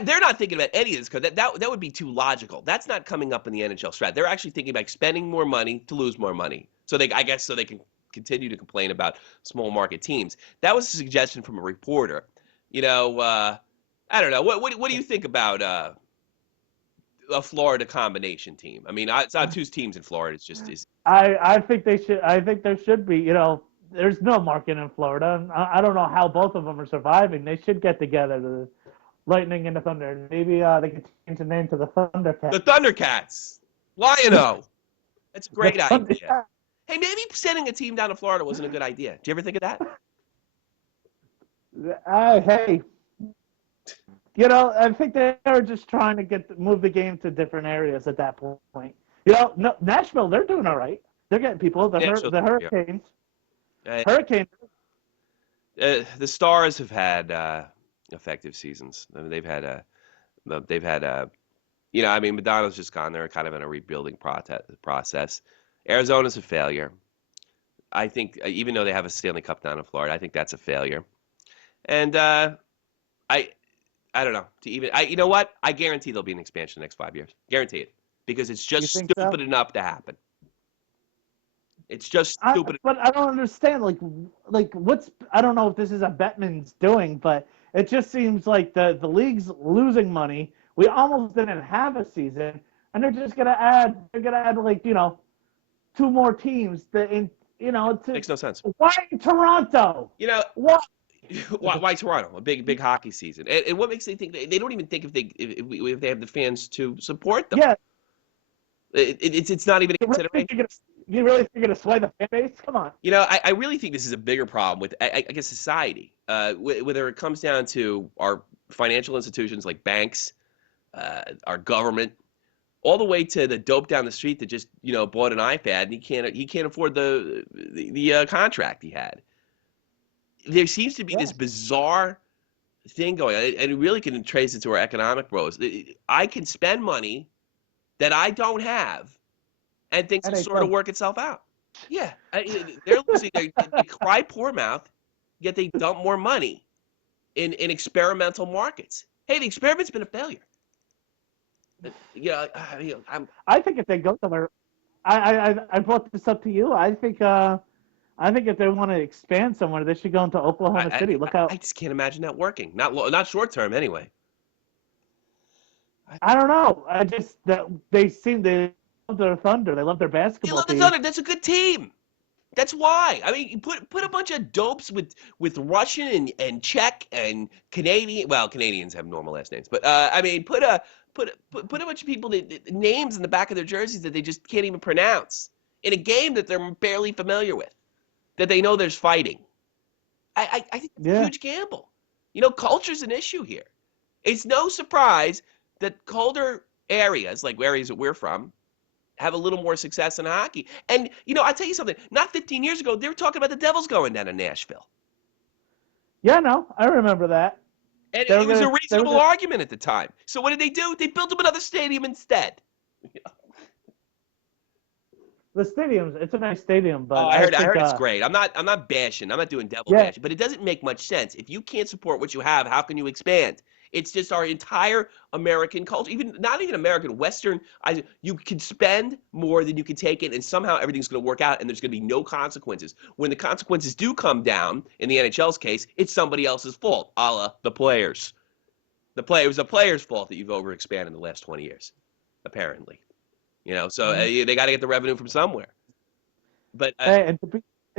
they're not thinking about any of this because that would be too logical. That's not coming up in the NHL strat. They're actually thinking about spending more money to lose more money. So they can continue to complain about small market teams. That was a suggestion from a reporter. You know, I don't know. What do you think about a Florida combination team? I mean, it's not two teams in Florida. It's just is. I think they should. I think there should be. You know, there's no market in Florida. And I don't know how both of them are surviving. They should get together. The Lightning and the Thunder. Maybe they could change the name to the Thundercats. The Thundercats. Lion-O. That's a great idea. Thundercats. Hey, maybe sending a team down to Florida wasn't a good idea. Did you ever think of that? Hey, you know, I think they were just trying to move the game to different areas at that point. You know, no, Nashville, they're doing all right. They're getting people. The Hurricanes. Yeah. Hurricanes. The Stars have had effective seasons. I mean, they've had you know, I mean, Madonna's just gone. They're kind of in a rebuilding process. Arizona's a failure. I think even though they have a Stanley Cup down in Florida, I think that's a failure. And I don't know. You know what? I guarantee there'll be an expansion in the next 5 years. Guarantee it, because it's just stupid enough to happen. It's just stupid. But I don't understand. Like what's, I don't know if this is a Bettman's doing, but it just seems like the league's losing money. We almost didn't have a season, and they're just gonna add. They're gonna add, like, you know, 2 more teams. It makes no sense. Why Toronto? You know what? Why Toronto? A big hockey season. And what makes they think they don't even think if they have the fans to support them? Yeah. It's not even a consideration. You really think you're gonna sway the fan base? Come on. You know, I really think this is a bigger problem with, I guess, society. Whether it comes down to our financial institutions like banks, our government, all the way to the dope down the street that just, you know, bought an iPad and he can't afford the contract he had. There seems to be this bizarre thing going on, and it really can trace it to our economic woes. I can spend money that I don't have, and things will sort of work itself out. Yeah, they're losing. They cry poor mouth, yet they dump more money in experimental markets. Hey, the experiment's been a failure. Yeah, I think if they go somewhere, I brought this up to you. I think if they want to expand somewhere, they should go into Oklahoma City. Look how I just can't imagine that working. Not short term anyway. I don't know. They love their Thunder. They love their basketball. You love the Thunder. That's a good team. That's why. I mean, you put a bunch of dopes with Russian and Czech and Canadian. Well, Canadians have normal last names, but I mean, put a bunch of people names in the back of their jerseys that they just can't even pronounce in a game that they're barely familiar with, that they know there's fighting. I think it's a huge gamble. You know, culture's an issue here. It's no surprise that colder areas, like areas that we're from, have a little more success in hockey. And, you know, I'll tell you something. Not 15 years ago, they were talking about the Devils going down to Nashville. Yeah, no, I remember that. And it was a reasonable argument at the time. So what did they do? They built them another stadium instead. The stadiums, it's a nice stadium, but I heard it's great. I'm not bashing. I'm not doing devil bashing, but it doesn't make much sense. If you can't support what you have, how can you expand? It's just our entire American culture, not even American, Western. You can spend more than you can take in, and somehow everything's going to work out, and there's going to be no consequences. When the consequences do come down, in the NHL's case, it's somebody else's fault, a la the players. It was the players' fault that you've overexpanded in the last 20 years, apparently. You know, so they got to get the revenue from somewhere. But and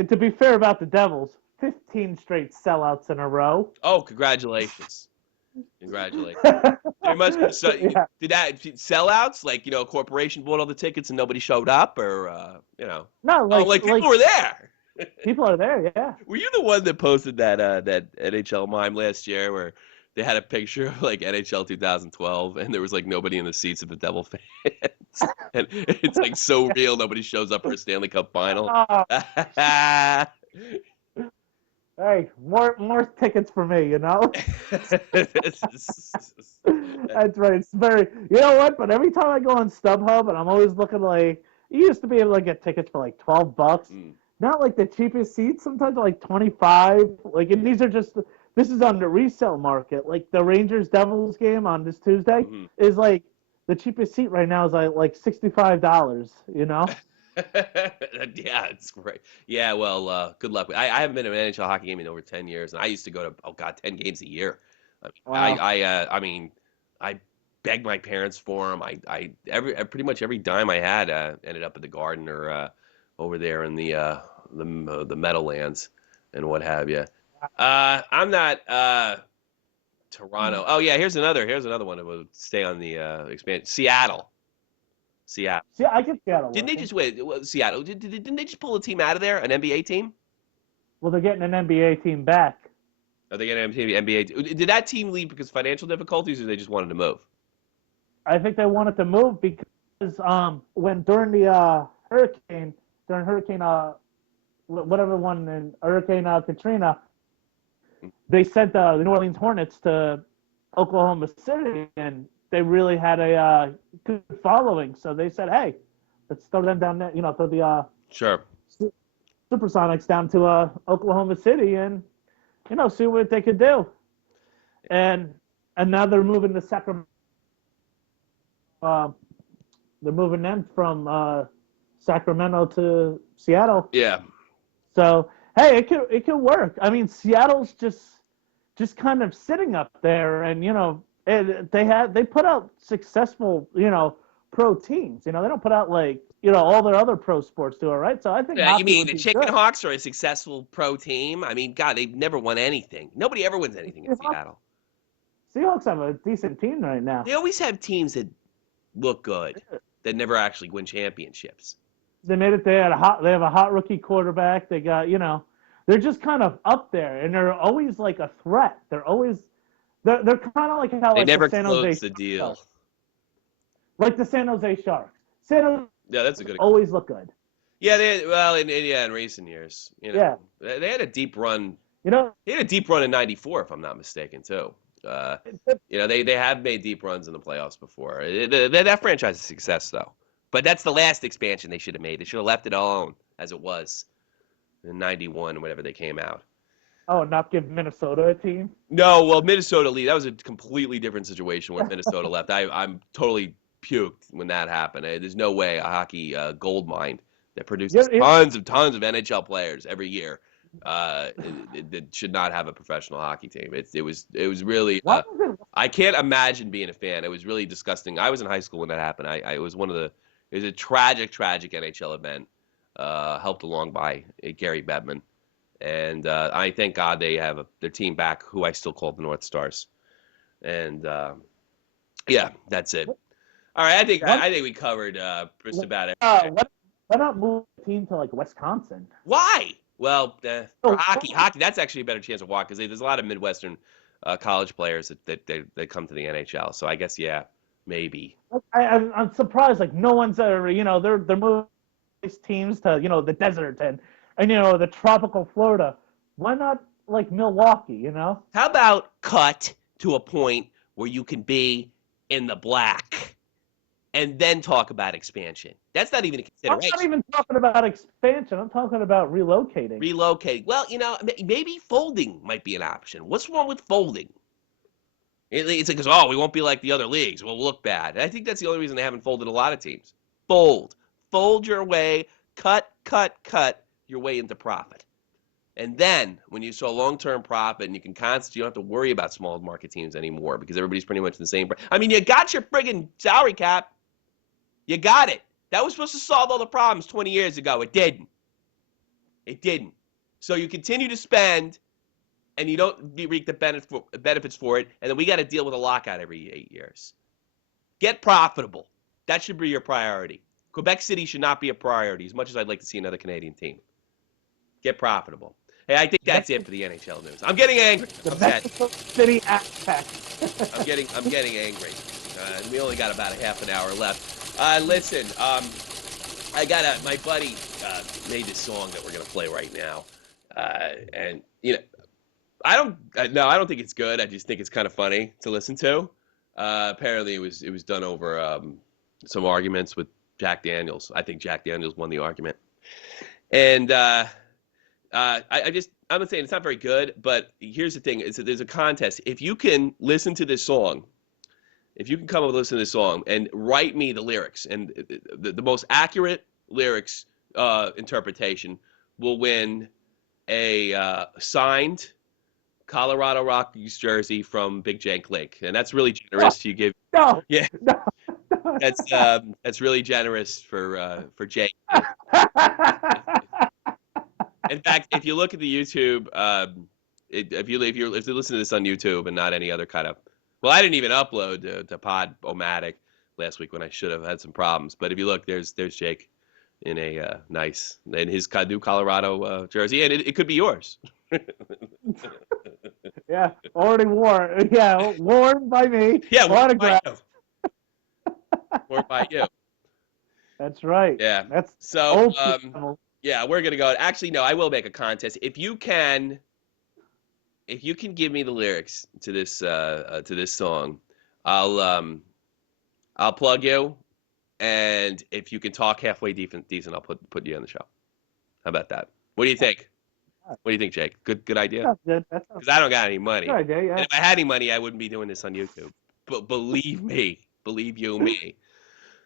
to be fair about the Devils, 15 straight sellouts in a row. Oh, congratulations! Congratulations. There must be so. Yeah. Did that sellouts? Like, a corporation bought all the tickets and nobody showed up, or No, Oh, like people were there. people are there. Yeah. Were you the one that posted that NHL mime last year where they had a picture of like NHL 2012 and there was like nobody in the seats of the Devil fans, and it's like so real. Nobody shows up for a Stanley Cup final. Oh, hey, more tickets for me. That's right. It's very. You know what? But every time I go on StubHub, and I'm always looking like you used to be able to get tickets for like $12. Mm. Not like the cheapest seats. Sometimes they're like 25. Like, and these are just. This is on the resale market. Like the Rangers Devils game on this Tuesday Mhm. is like the cheapest seat right now is like $65. Yeah, it's great. Yeah, well, good luck. I haven't been to an NHL hockey game in over 10 years, and I used to go to 10 games a year. Wow. I mean, I begged my parents for them. Pretty much every dime I had ended up at the Garden or over there in the Meadowlands and what have you. I'm not Toronto. Oh yeah, here's another one that will stay on the expand. Seattle. Seattle. See, I get Seattle Didn't they working. just wait? Seattle? Didn't they just pull a team out of there, an NBA team? Well, they're getting an NBA team back. Are they getting an NBA? Did that team leave because of financial difficulties, or they just wanted to move? I think they wanted to move because when during the hurricane whatever one in Hurricane Katrina, they sent the New Orleans Hornets to Oklahoma City, and they really had a good following. So they said, "Hey, let's throw them down there. Throw the Sure. Supersonics down to Oklahoma City, and see what they could do." And now they're moving to Sacramento. They're moving them from Sacramento to Seattle. Yeah. So hey, it could work. I mean, Seattle's just kind of sitting up there, and they put out successful pro teams. They don't put out like all their other pro sports do it, right? So I think Yeah, you hockey mean would the be Chicken good. Hawks are a successful pro team? I mean, God, they've never won anything. Nobody ever wins anything in Seattle. Seahawks have a decent team right now. They always have teams that look good that never actually win championships. They made it. They have a hot rookie quarterback. They got they're just kind of up there, and they're always like a threat. They're kind of like how They like the never San Jose closed the deal. Sharks, like the San Jose Sharks. San Jose Yeah, that's a good. always look good. Yeah, in recent years, Yeah. they had a deep run. You know, They had a deep run in '94, if I'm not mistaken, too. They have made deep runs in the playoffs before. That franchise is a success, though. But that's the last expansion they should have made. They should have left it alone as it was in '91, whenever they came out. not give Minnesota a team. No, well, Minnesota lead. That was a completely different situation when Minnesota left. I'm totally puked when that happened. There's no way a hockey gold mine that produces tons of NHL players every year it should not have a professional hockey team. It was really. I can't imagine being a fan. It was really disgusting. I was in high school when that happened. It was it was a tragic NHL event, helped along by Gary Bettman. And I thank God they have their team back, who I still call the North Stars. And yeah, that's it. All right, I think we covered just about everything. Why not move the team to like Wisconsin? Why? Well, for hockey, that's actually a better chance of walk because there's a lot of Midwestern college players that come to the NHL. So I guess maybe. I'm surprised. Like no one's ever, they're moving these teams to the desert and the tropical Florida. Why not like Milwaukee? How about cut to a point where you can be in the black and then talk about expansion? That's not even a consideration. I'm not even talking about expansion. I'm talking about relocating. Relocating. Well, maybe folding might be an option. What's wrong with folding? It's like, we won't be like the other leagues. We'll look bad. And I think that's the only reason they haven't folded a lot of teams. Fold your way, cut your way into profit. And then when you saw long-term profit and you can you don't have to worry about small market teams anymore because everybody's pretty much in the same. I mean, you got your friggin' salary cap. You got it. That was supposed to solve all the problems 20 years ago. It didn't. So you continue to spend and you don't reap the benefits for it, and then we got to deal with a lockout every 8 years. Get profitable. That should be your priority. Quebec City should not be a priority, as much as I'd like to see another Canadian team. Get profitable. Hey, I think that's it for the NHL news. I'm getting angry. The Upset. Mexico City Aztecs. I'm getting angry. We only got about a half an hour left. Listen, I got my buddy made this song that we're gonna play right now, and I don't think it's good. I just think it's kind of funny to listen to. Apparently, it was done over some arguments with Jack Daniels. I think Jack Daniels won the argument, and I'm not saying it's not very good, but here's the thing: there's a contest. If you can listen to this song, if you can come up and listen to this song and write me the lyrics, and the most accurate lyrics interpretation will win a signed Colorado Rockies jersey from Big Jank Lake, and that's really generous. You give yeah, that's really generous for Jake. In fact, if you look at the YouTube, if you listen to this on YouTube and not any other kind of, well, I didn't even upload to Pod-O-Matic last week when I should have had some problems. But if you look, there's Jake in a in his new Colorado jersey, and it could be yours. Yeah, already worn. Yeah, worn by me. Yeah, worn by autographed. you. Worn by you. That's right. Yeah. That's So old school. yeah, we're gonna go. Actually, no, I will make a contest. If you can give me the lyrics to this song, I'll plug you, and if you can talk halfway decent, I'll put you on the show. How about that? What do you think? What do you think, Jake? Good idea? That's good. That's Because I don't got any money. good idea, yeah. And if I had any money, I wouldn't be doing this on YouTube. But believe you me.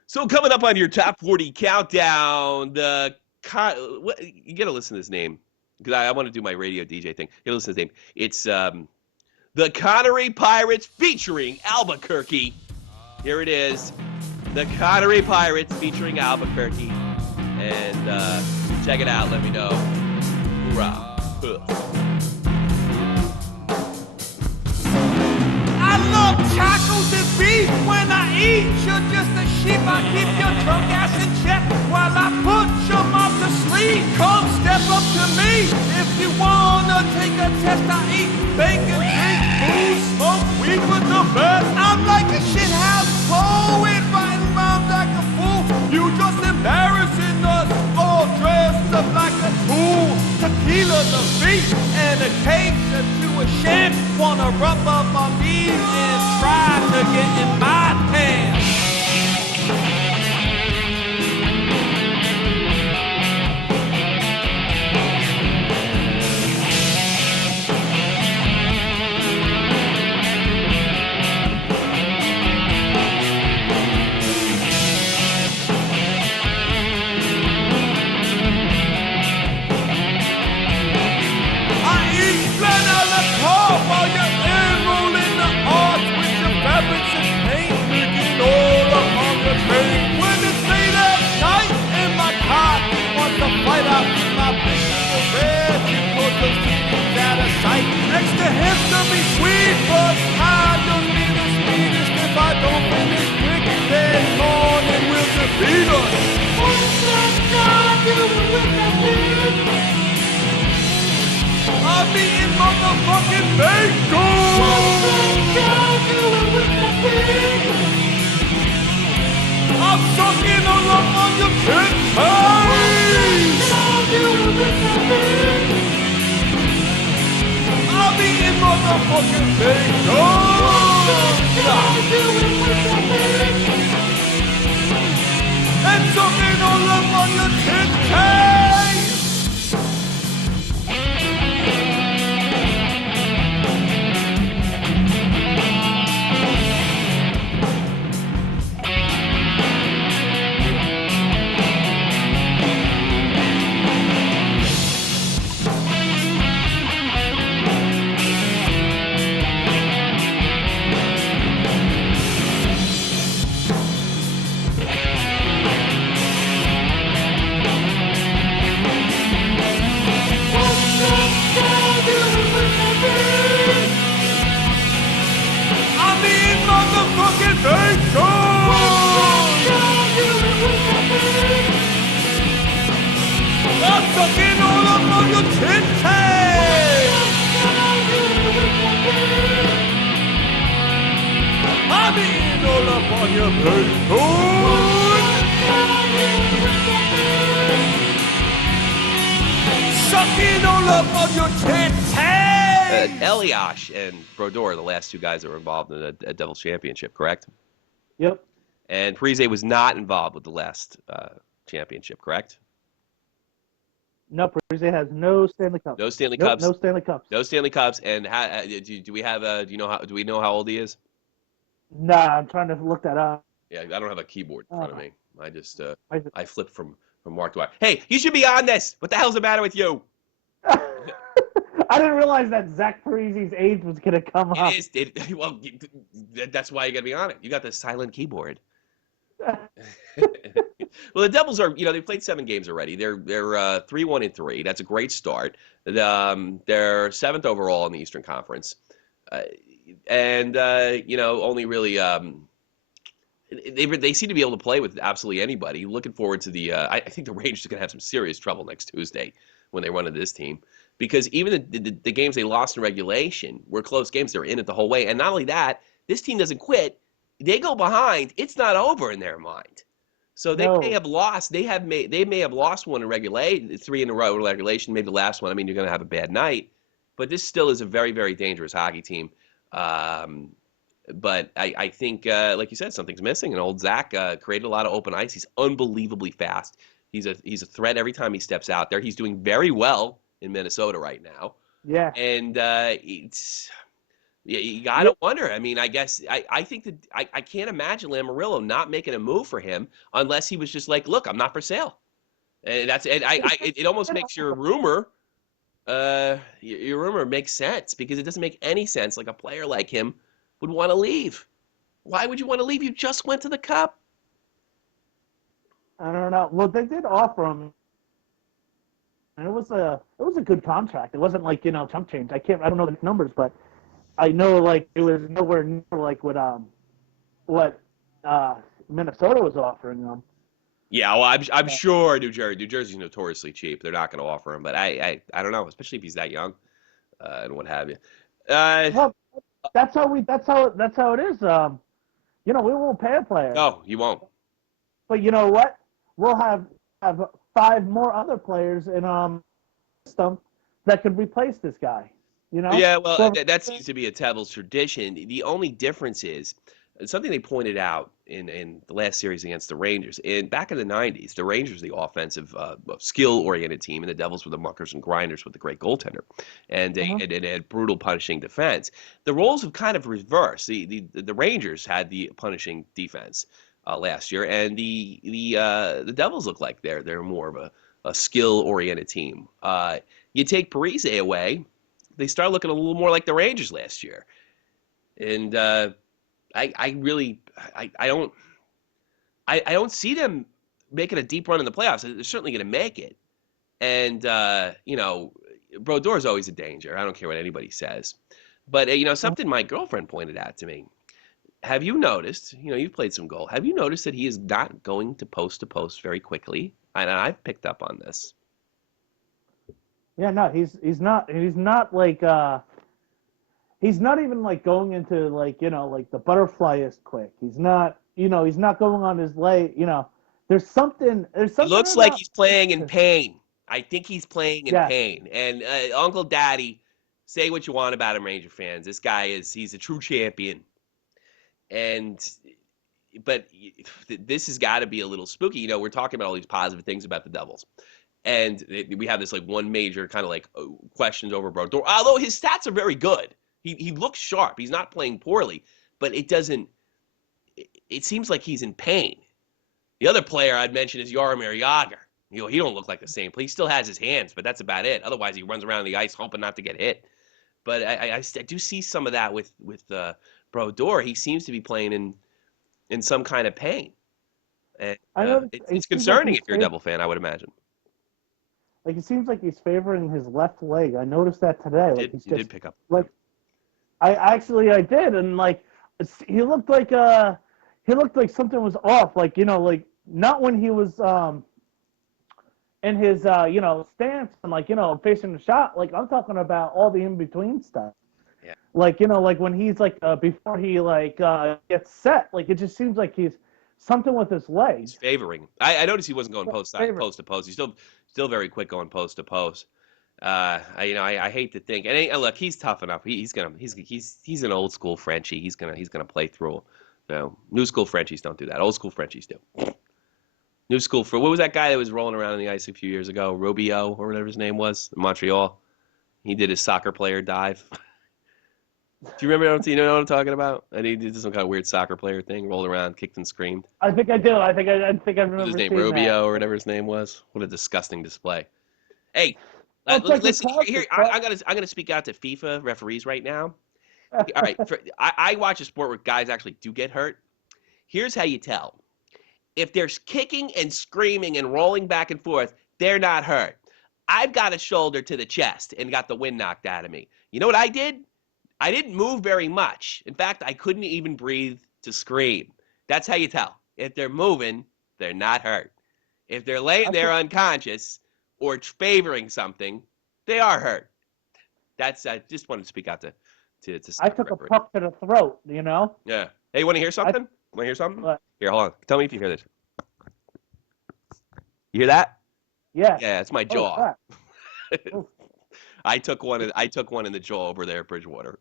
So coming up on your top 40 countdown, you gotta listen to this name because I want to do my radio DJ thing. You gotta listen to this name. It's the Connery Pirates featuring Albuquerque. Here it is, the Connery Pirates featuring Albuquerque, and check it out. Let me know. Hoorah! I love tacos and beef when I eat. You're just a sheep. I keep your drunk ass in check while I put your mouth to sleep. Come step up to me if you wanna take a test. I eat bacon, drink booze, smoke weed with the best. I'm like a shithouse poet, riding around like a fool. You just embarrassing us, all dressed up like a tool. Tequila, the beat, and a case of Jewish. Wanna rub up on me and try to get in my pants. While you're enrolling the arts with your fabrics and paint, making all upon the train. When it's late at night in my car, wants to fight out with my big little red. You put those TVs out of sight. Next to him to be sweet, but I don't be the sweetest if I don't finish quick. Then morning will defeat us. What's that guy doing with that thing? I'm eating motherfucking bacon! What's that guy doing with that thing? I'm sucking all up on your tits! What's that guy doing with that thing? I'm eating motherfucking bacon! What's that guy doing with that thing? And sucking all up on your tits! Rubbing all up on your pants. Sucking all up on your tits. Eliash and Brodeur are the last two guys that were involved in a Devils championship, correct? Yep. And Parise was not involved with the last championship, correct? No, Parise has no Stanley Cups. No Stanley Nope, Cups. no Stanley Cups. No Stanley Cups. And do we have do we know how old he is? Nah, I'm trying to look that up. Yeah, I don't have a keyboard in front of me. I just I flip from Mark to Mark. Hey, you should be on this. What the hell's the matter with you? I didn't realize that Zach Parise's age was gonna come up. Well, that's why you got to be on it. You got the silent keyboard. Well, the Devils are, they played 7 games already. They're 3-1-3. That's a great start. They're 7th overall in the Eastern Conference, and only really they seem to be able to play with absolutely anybody. Looking forward to the. I think the Rangers are going to have some serious trouble next Tuesday when they run into this team, because even the games they lost in regulation were close games. They were in it the whole way, and not only that, this team doesn't quit. They go behind. It's not over in their mind. So they may have lost. They may have lost one in regulation, 3 in a row in regulation. Maybe the last one. I mean, you're going to have a bad night, but this still is a very, very dangerous hockey team. But I think, like you said, something's missing. And old Zach created a lot of open ice. He's unbelievably fast. He's a threat every time he steps out there. He's doing very well in Minnesota right now. Yeah. And you gotta wonder. I mean, I guess I think that I can't imagine Lamoriello not making a move for him unless he was just like, look, I'm not for sale. And it almost makes your rumor makes sense, because it doesn't make any sense. Like, a player like him would want to leave. Why would you want to leave? You just went to the Cup. I don't know. Well, they did offer him, and it was a good contract. It wasn't like chump change. I don't know the numbers, but I know like it was nowhere near like what Minnesota was offering them. Yeah, well, I'm sure New Jersey's notoriously cheap. They're not going to offer him, but I don't know, especially if he's that young, and what have you. Well, that's how it is. We won't pay a player. No, you won't. But you know what? We'll have 5 more other players in system that could replace this guy. Yeah, well, that seems to be a Devils tradition. The only difference is something they pointed out in the last series against the Rangers. Back in the 90s, the Rangers were the offensive, skill-oriented team, and the Devils were the muckers and grinders with the great goaltender. And they had brutal punishing defense. The roles have kind of reversed. The Rangers had the punishing defense last year, and the Devils look like they're more of a skill-oriented team. You take Parise away, they start looking a little more like the Rangers last year. And I don't see them making a deep run in the playoffs. They're certainly going to make it. And Brodeur is always a danger. I don't care what anybody says. But something my girlfriend pointed out to me. Have you noticed, you've played some goal. Have you noticed that he is not going to post very quickly? And I've picked up on this. Yeah, no, he's not like he's not even like going into like like the butterfly is quick. He's not he's not going on his leg. There's something. It looks like he's playing in pain. I think he's playing in pain. And Uncle Daddy, say what you want about him, Ranger fans. This guy he's a true champion. But this has got to be a little spooky. We're talking about all these positive things about the Devils. And we have this like one major kind of like questions over Brodeur. Although his stats are very good, he looks sharp. He's not playing poorly, but it seems like he's in pain. The other player I'd mention is Jaromir Jagr. He don't look like the same. He still has his hands, but that's about it. Otherwise, he runs around the ice hoping not to get hit. But I do see some of that with Brodeur. He seems to be playing in some kind of pain. And it's concerning if you're a Devil fan, I would imagine. Like, it seems like he's favoring his left leg. I noticed that today. Like, you did pick up. Like, I did, and like he looked like something was off. Like like not when he was in his stance and like facing the shot. Like, I'm talking about all the in between stuff. Yeah. Like, like when he's like before he like gets set, like it just seems like he's something with his He's legs. favoring. I noticed he wasn't going post Favorite. to post. He's still very quick going post to post. I hate to think. And look, he's tough enough. He's an old school Frenchie. He's gonna play through. New school Frenchies don't do that. Old school Frenchies do. New school for what was that guy that was rolling around in the ice a few years ago? Rubio or whatever his name was in Montreal. He did his soccer player dive. Do you remember? Do you know what I'm talking about? And he did some kind of weird soccer player thing, rolled around, kicked and screamed. I think I do. I think I What was remember his name? seeing Rubio that. or whatever his name was. What a disgusting display. Hey, Well, it's like his listen here. concept, I'm gonna speak out to FIFA referees right now. All right, I watch a sport where guys actually do get hurt. Here's how you tell: if they're kicking and screaming and rolling back and forth, they're not hurt. I've got a shoulder to the chest and got the wind knocked out of me. You know what I did? I didn't move very much. In fact, I couldn't even breathe to scream. That's how you tell. If they're moving, they're not hurt. If they're laying there unconscious or favoring something, they are hurt. That's I just wanted to speak out to I took a puck to the throat. Yeah. Hey, want to hear something? Want to hear something? What? Here, hold on. Tell me if you hear this. You hear that? Yeah. Yeah, it's my Oh, jaw. crap. Oof. I took one in the jaw over there at Bridgewater.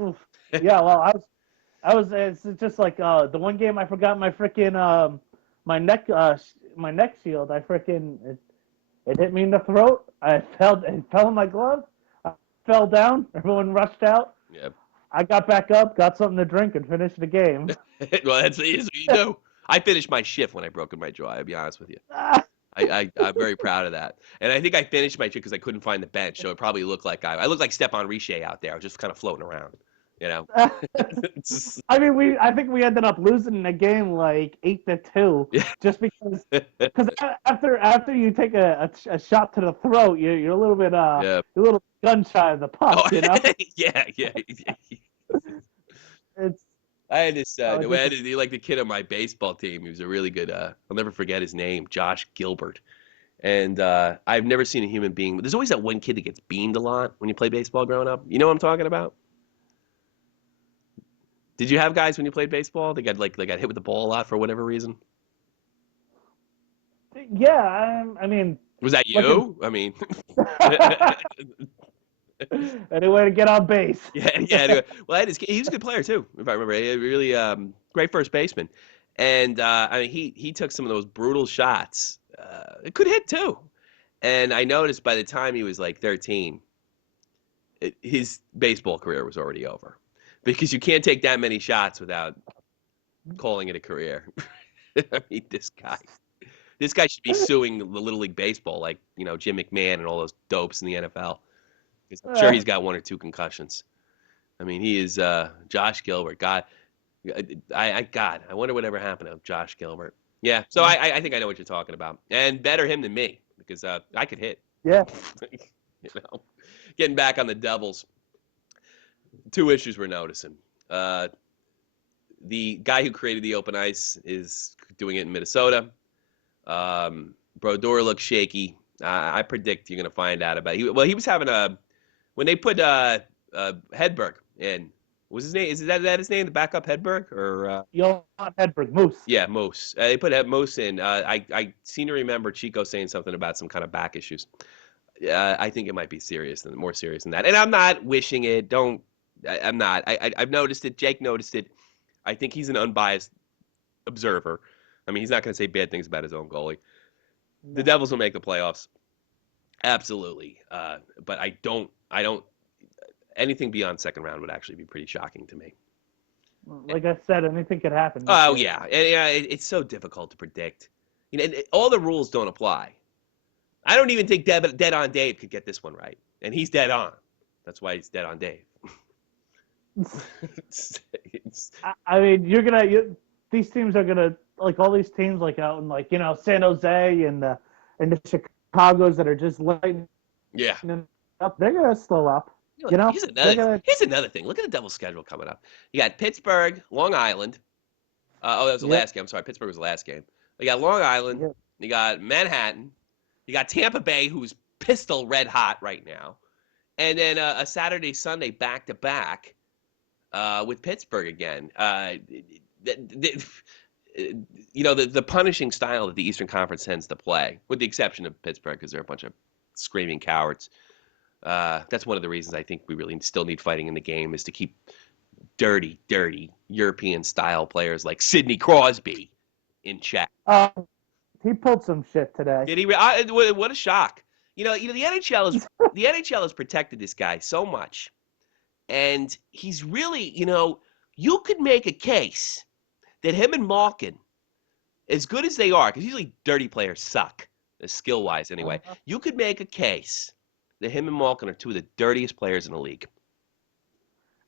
Oof. Yeah. Well, I was. It's just like the one game I forgot my freaking my neck shield. I freaking it hit me in the throat. It fell in my glove. I fell down. Everyone rushed out. Yeah. I got back up, got something to drink, and finished the game. Well, that's what you do. I finished my shift when I broke my jaw. I'll be honest with you. I'm very proud of that. And I think I finished my shift because I couldn't find the bench, so it probably looked like I looked like Stephon Richer out there. I was just kind of floating around, you know. I mean, I think we ended up losing the game like 8-2, just because after you take a shot to the throat, you're a little bit Yeah. you're a little gun shy of the puck, Oh, you know. yeah. It's I had this like the kid on my baseball team. He was a really good. I'll never forget his name, Josh Gilbert. And I've never seen a human being. There's always that one kid that gets beamed a lot when you play baseball growing up. You know what I'm talking about? Did you have guys when you played baseball? They got hit with the ball a lot for whatever reason. yeah. I mean, Was that you? I mean, any way to get on base. yeah. Anyway. Well, he was a good player too, if I remember. He really great first baseman, and I mean he took some of those brutal shots. It could hit too, and I noticed by the time he was like 13, his baseball career was already over, because you can't take that many shots without calling it a career. I mean, this guy should be suing the Little League Baseball, like Jim McMahon and all those dopes in the NFL. Because I'm sure he's got one or two concussions. I mean, he is Josh Gilbert. God, I wonder whatever happened to Josh Gilbert. Yeah, so I think I know what you're talking about, and better him than me, because I could hit. Yeah. Getting back on the Devils. Two issues we're noticing. The guy who created the open ice is doing it in Minnesota. Brodeur looks shaky. I predict you're going to find out about it. He was having when they put Hedberg in. Was his name? Is that his name? The backup Hedberg or Johan Hedberg, Moose. Yeah, Moose. They put Moose in. I seem to remember Chico saying something about some kind of back issues. I think it might be more serious than that. And I'm not wishing it. I'm not. I've noticed it. Jake noticed it. I think he's an unbiased observer. I mean, he's not going to say bad things about his own goalie. The Devils will make the playoffs, absolutely. But I don't. Anything beyond second round would actually be pretty shocking to me. Like I said, anything could happen. Oh yeah, it's so difficult to predict. And all the rules don't apply. I don't even think Dead on Dave could get this one right, and he's dead on. That's why he's Dead on Dave. I mean, these teams are gonna, like, all these teams like out in, like, San Jose and the Chicago's that are just lighting up. They're gonna slow up. Here's another thing. Look at the Devils' schedule coming up. You got Pittsburgh, Long Island. That was the last game. I'm sorry, Pittsburgh was the last game. You got Long Island. Yeah. You got Manhattan. You got Tampa Bay, who's pistol red hot right now. and then a Saturday Sunday back to back with Pittsburgh again. The punishing style that the Eastern Conference tends to play, with the exception of Pittsburgh, because they're a bunch of screaming cowards. That's one of the reasons I think we really still need fighting in the game, is to keep dirty European style players like Sidney Crosby in check. He pulled some shit today. Did he? What a shock! The NHL has protected this guy so much, and he's really, you could make a case that him and Malkin, as good as they are, because usually dirty players suck, skill wise anyway. You could make a case that him and Malkin are two of the dirtiest players in the league.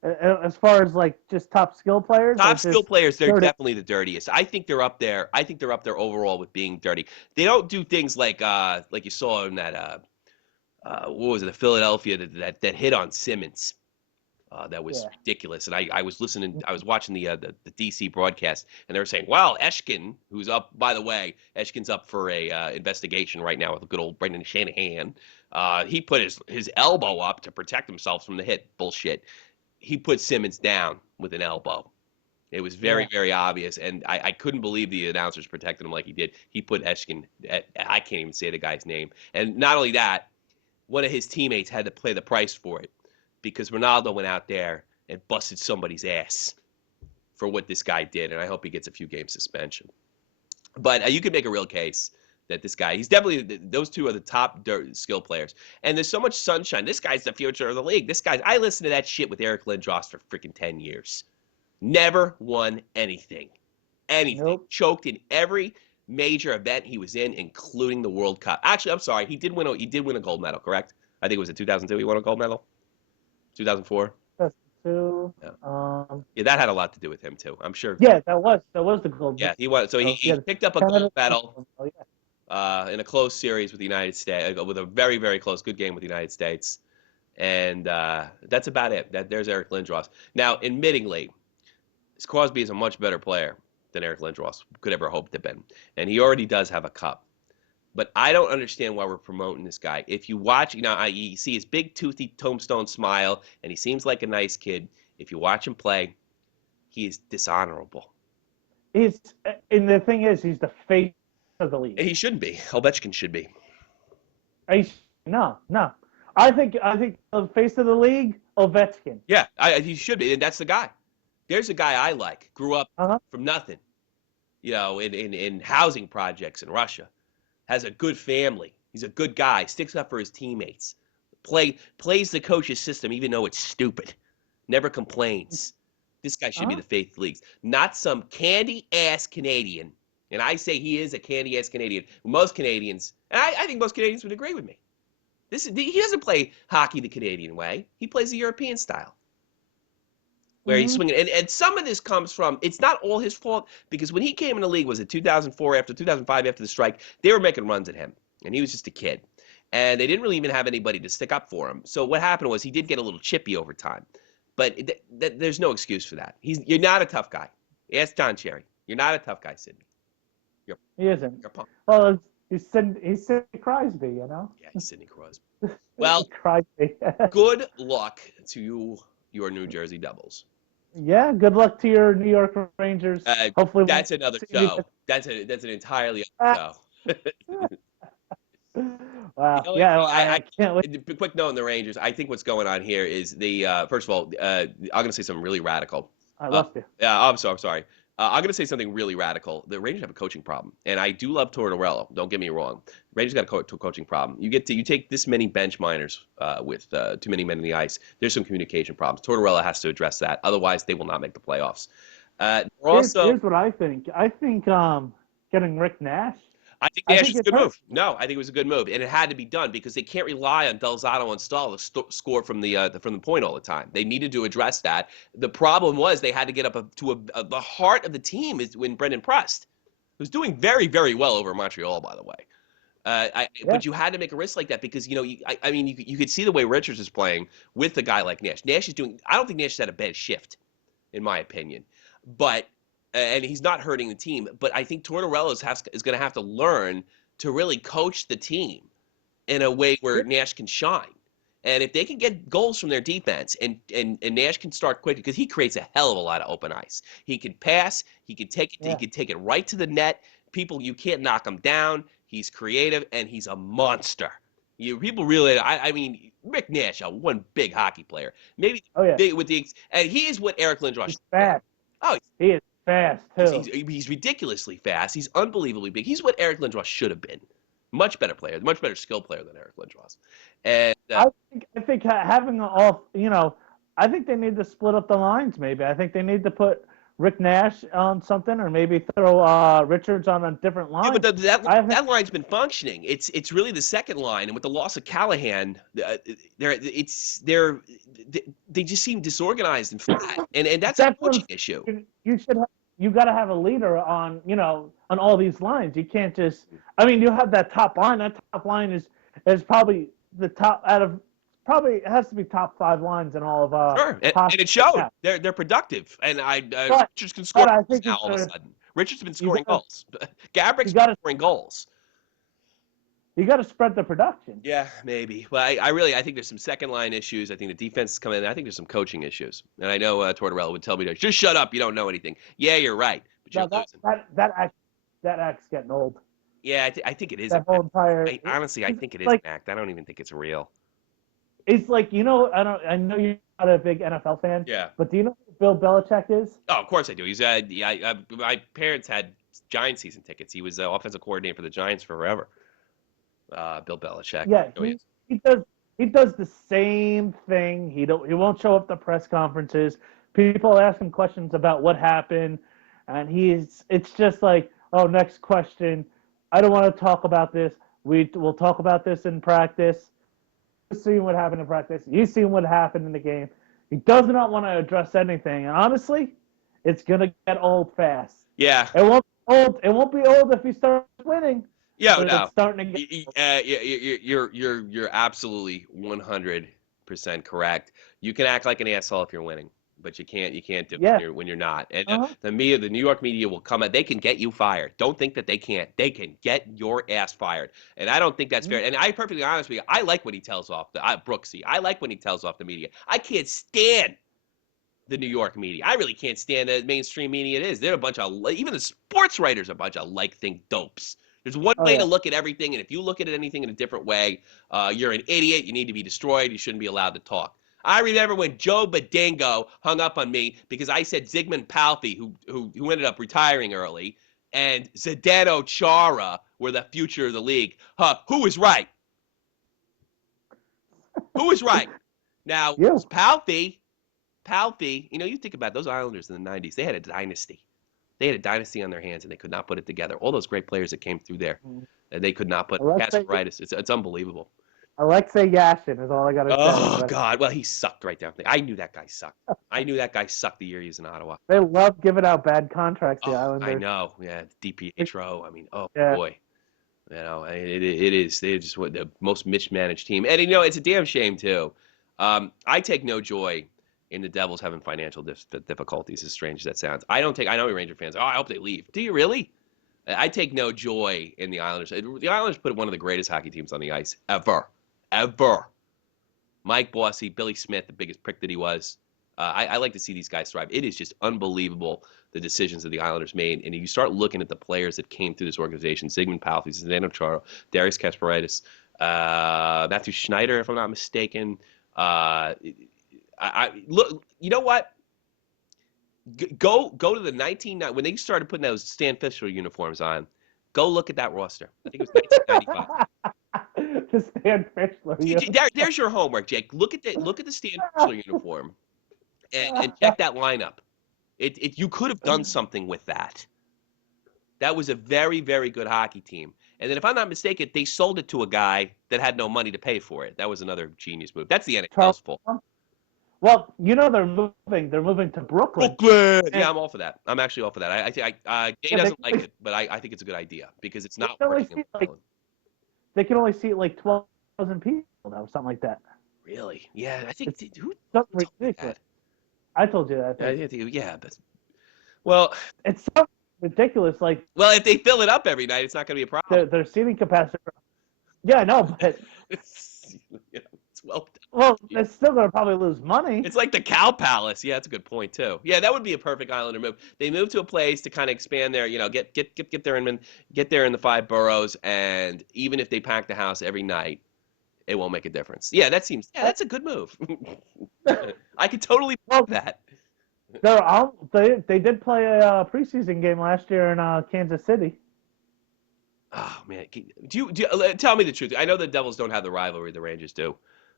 As far as like just top skill players, Top skill players, they're dirty? definitely the dirtiest. I think they're up there. I think they're up there overall with being dirty. They don't do things like you saw in that what was it, the Philadelphia that hit on Simmons. That was ridiculous. And I was watching the DC broadcast, and they were saying, well, Eshkin, who's up, by the way, Eshkin's up for a investigation right now with good old Brendan Shanahan. He put his elbow up to protect himself from the hit. Bullshit. He put Simmons down with an elbow. It was very, very obvious, and I couldn't believe the announcers protected him like he did. He put Eshkin I can't even say the guy's name. And not only that, one of his teammates had to pay the price for it, because Ronaldo went out there and busted somebody's ass for what this guy did, and I hope he gets a few game suspension. But you could make a real case that this guy, he's definitely, those two are the top skill players. And there's so much sunshine. This guy's the future of the league. I listened to that shit with Eric Lindros for freaking 10 years. Never won anything. Nope. Choked in every major event he was in, including the World Cup. Actually, I'm sorry, he did win a gold medal, correct? I think it was in 2002 he won a gold medal. 2004. 2002. Yeah, that had a lot to do with him too, I'm sure. Yeah, that was the gold. Yeah, he won. So he picked up a gold medal in a close series with the United States, with a very, very close, good game with the United States, and that's about it. There's Eric Lindros. Now, admittingly, Crosby is a much better player than Eric Lindros could ever hope to be, and he already does have a cup. But I don't understand why we're promoting this guy. If you watch, you see his big toothy tombstone smile, and he seems like a nice kid. If you watch him play, he is dishonorable. And the thing is, he's the face of the league. He shouldn't be. Ovechkin should be. No. I think the face of the league, Ovechkin. Yeah, he should be, and that's the guy. There's a guy I like. Grew up from nothing, in housing projects in Russia. Has a good family. He's a good guy. Sticks up for his teammates. Plays the coach's system even though it's stupid. Never complains. This guy should be the faith leagues. Not some candy-ass Canadian. And I say he is a candy-ass Canadian. Most Canadians, and I think most Canadians would agree with me. He doesn't play hockey the Canadian way. He plays the European style. Where he's swinging. And some of this comes from, it's not all his fault, because when he came in the league, was it 2004, 2005, after the strike, they were making runs at him, and he was just a kid. And they didn't really even have anybody to stick up for him. So what happened was he did get a little chippy over time. But there's no excuse for that. You're not a tough guy. Ask Don Cherry. You're not a tough guy, Sidney. He isn't. You're a punk. Well, he's Sidney Crosby, Yeah, he's Sidney Crosby. Well, Crosby. good luck to your New Jersey Devils. Yeah, good luck to your New York Rangers. Hopefully, that's another show. That's an entirely other show. Wow. I can't wait. A quick note on the Rangers. I think what's going on here is first of all, I'm going to say something really radical. I lost you. Yeah, I'm sorry. I'm going to say something really radical. The Rangers have a coaching problem, and I do love Tortorella. Don't get me wrong. Rangers got a coaching problem. You take this many bench minors with too many men in the ice. There's some communication problems. Tortorella has to address that. Otherwise, they will not make the playoffs. Here's what I think. I think getting Rick Nash. I think Nash is a good move. No, I think it was a good move, and it had to be done because they can't rely on Delzato and Stahl to score from the point all the time. They needed to address that. The problem was they had to get up to the heart of the team is when Brendan Prust, who's doing very, very well over Montreal, by the way. But you had to make a risk like that because you could see the way Richards is playing with a guy like Nash. Nash is doing. I don't think Nash has had a bad shift, in my opinion, but. And he's not hurting the team, but I think Tortorella is going to have to learn to really coach the team in a way where Nash can shine. And if they can get goals from their defense, and Nash can start quickly because he creates a hell of a lot of open ice. He can pass. He can take it. Yeah. He can take it right to the net. People, you can't knock him down. He's creative and he's a monster. People really. I mean, Rick Nash, one big hockey player. Maybe Oh yeah, and he is what Eric Lindros he's should have been. fast. Oh, He is fast too. he's ridiculously fast. He's unbelievably big. He's what Eric Lindros should have been. Much better player, much better skill player than Eric Lindros. And I think having all, I think they need to split up the lines. Maybe I think they need to put Rick Nash on something, or maybe throw Richards on a different line. yeah, but that line's been functioning. It's really the second line, and with the loss of Callahan, they just seem disorganized and flat, and that's a coaching issue. You got to have a leader on on all these lines. You can't just. I mean, you have that top line. That top line is probably the top out of. Probably it has to be top 5 lines in all of Sure, and it showed. They're productive, and Richards can score I goals think now all of a sudden. Richards has been scoring gotta- goals. Gabrick's been scoring goals. You got to spread the production. Yeah, maybe. Well, I think there's some second line issues. I think the defense is coming in. I think there's some coaching issues. And I know Tortorella would tell me to just shut up. You don't know anything. Yeah, you're right. But you're losing. That act's getting old. Yeah, I think it is. That whole entire. Honestly, I think it is like, an act. I don't even think it's real. It's like I know you're not a big NFL fan. Yeah. But do you know who Bill Belichick is? Oh, of course I do. He's my parents had Giants season tickets. He was the offensive coordinator for the Giants forever. Bill Belichick. Yeah, he does the same thing. He won't show up to press conferences. People ask him questions about what happened, and it's just like, oh, next question. I don't want to talk about this. We'll talk about this in practice. You've seen what happened in practice. You've seen what happened in the game. He does not want to address anything, and honestly, it's gonna get old fast. Yeah. It won't be old. It won't be old if he starts winning. Yeah, but no. It's starting to get You're absolutely 100% correct. You can act like an asshole if you're winning, but you can't do it when you're not. And the New York media will come out. They can get you fired. Don't think that they can't. They can get your ass fired. And I don't think that's fair. And I'm perfectly honest with you. I like when he tells off Brooksy. I like when he tells off the media. I can't stand the New York media. I really can't stand the mainstream media. It is. They're a bunch of, even the sports writers are a bunch of like-think dopes. There's one way to look at everything, and if you look at anything in a different way, you're an idiot. You need to be destroyed. You shouldn't be allowed to talk. I remember when Joe Badingo hung up on me because I said Zygmunt Palffy, who ended up retiring early, and Zdeno Chara were the future of the league. Who was right? Who was right? Now, Palffy, you think about those Islanders in the 90s. They had a dynasty. They had a dynasty on their hands, and they could not put it together. All those great players that came through there, and they could not put Kasparaitis. It's unbelievable. Alexei Yashin is all I got to say. Oh, God. Well, he sucked right down there. I knew that guy sucked. I knew that guy sucked the year he was in Ottawa. They love giving out bad contracts, the Islanders. I know. Yeah, DiPietro. I mean, boy. You know, it is. They're just the most mismanaged team. And, it's a damn shame, too. I take no joy in the Devils having financial difficulties, as strange as that sounds. I know you're Ranger fans. Oh, I hope they leave. Do you really? I take no joy in the Islanders. The Islanders put one of the greatest hockey teams on the ice ever. Mike Bossy, Billy Smith, the biggest prick that he was. I like to see these guys thrive. It is just unbelievable, the decisions that the Islanders made. And you start looking at the players that came through this organization, Zygmunt Palffy, Zdeno Chara, Darius Kasparaitis, Matthew Schneider, if I'm not mistaken. I look. You know what? Go to the when they started putting those Stan Fisher uniforms on. Go look at that roster. I think it was 1995. The Stan Fischler. There's your homework, Jake. Look at the Stan Fischler uniform, and check that lineup. You could have done something with that. That was a very, very good hockey team. And then, if I'm not mistaken, they sold it to a guy that had no money to pay for it. That was another genius move. That's the NHL's fault. Well, they're moving. They're moving to Brooklyn. Yeah, I'm all for that. I'm actually all for that. Gay doesn't like it, but I think it's a good idea because it's not working. They can only seat like 12,000 people now, something like that. Really? Yeah, I think who something ridiculous. I told you that. Yeah, but it's so ridiculous. Like, if they fill it up every night, it's not going to be a problem. Their seating capacity. Yeah, no, but it's well done. Well, they're still gonna probably lose money. It's like the Cow Palace. Yeah, that's a good point too. Yeah, that would be a perfect Islander move. They move to a place to kind of expand their, get there in the 5 boroughs, and even if they pack the house every night, it won't make a difference. Yeah, that's a good move. I could totally Well, that. they did play a preseason game last year in Kansas City. Oh man, tell me the truth? I know the Devils don't have the rivalry the Rangers do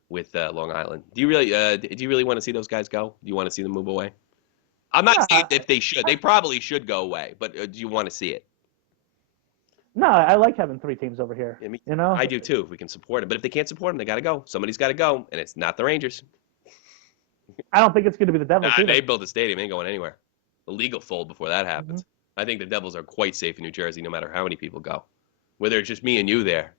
with Long Island. Do you really want to see those guys go? Do you want to see them move away? I'm not saying No, if they should. They probably should go away, but do you want to see it? no, I like having 3 teams over here. I mean, You know, I do too. If we can support it, but if they can't support them, they got to go. Somebody's got to go, and it's not the Rangers. I don't think it's going to be the Devils Nah, either. they built a stadium, ain't going anywhere. The league will fold before that happens. I think the Devils are quite safe in New Jersey, no matter how many people go. Whether it's just me and you there.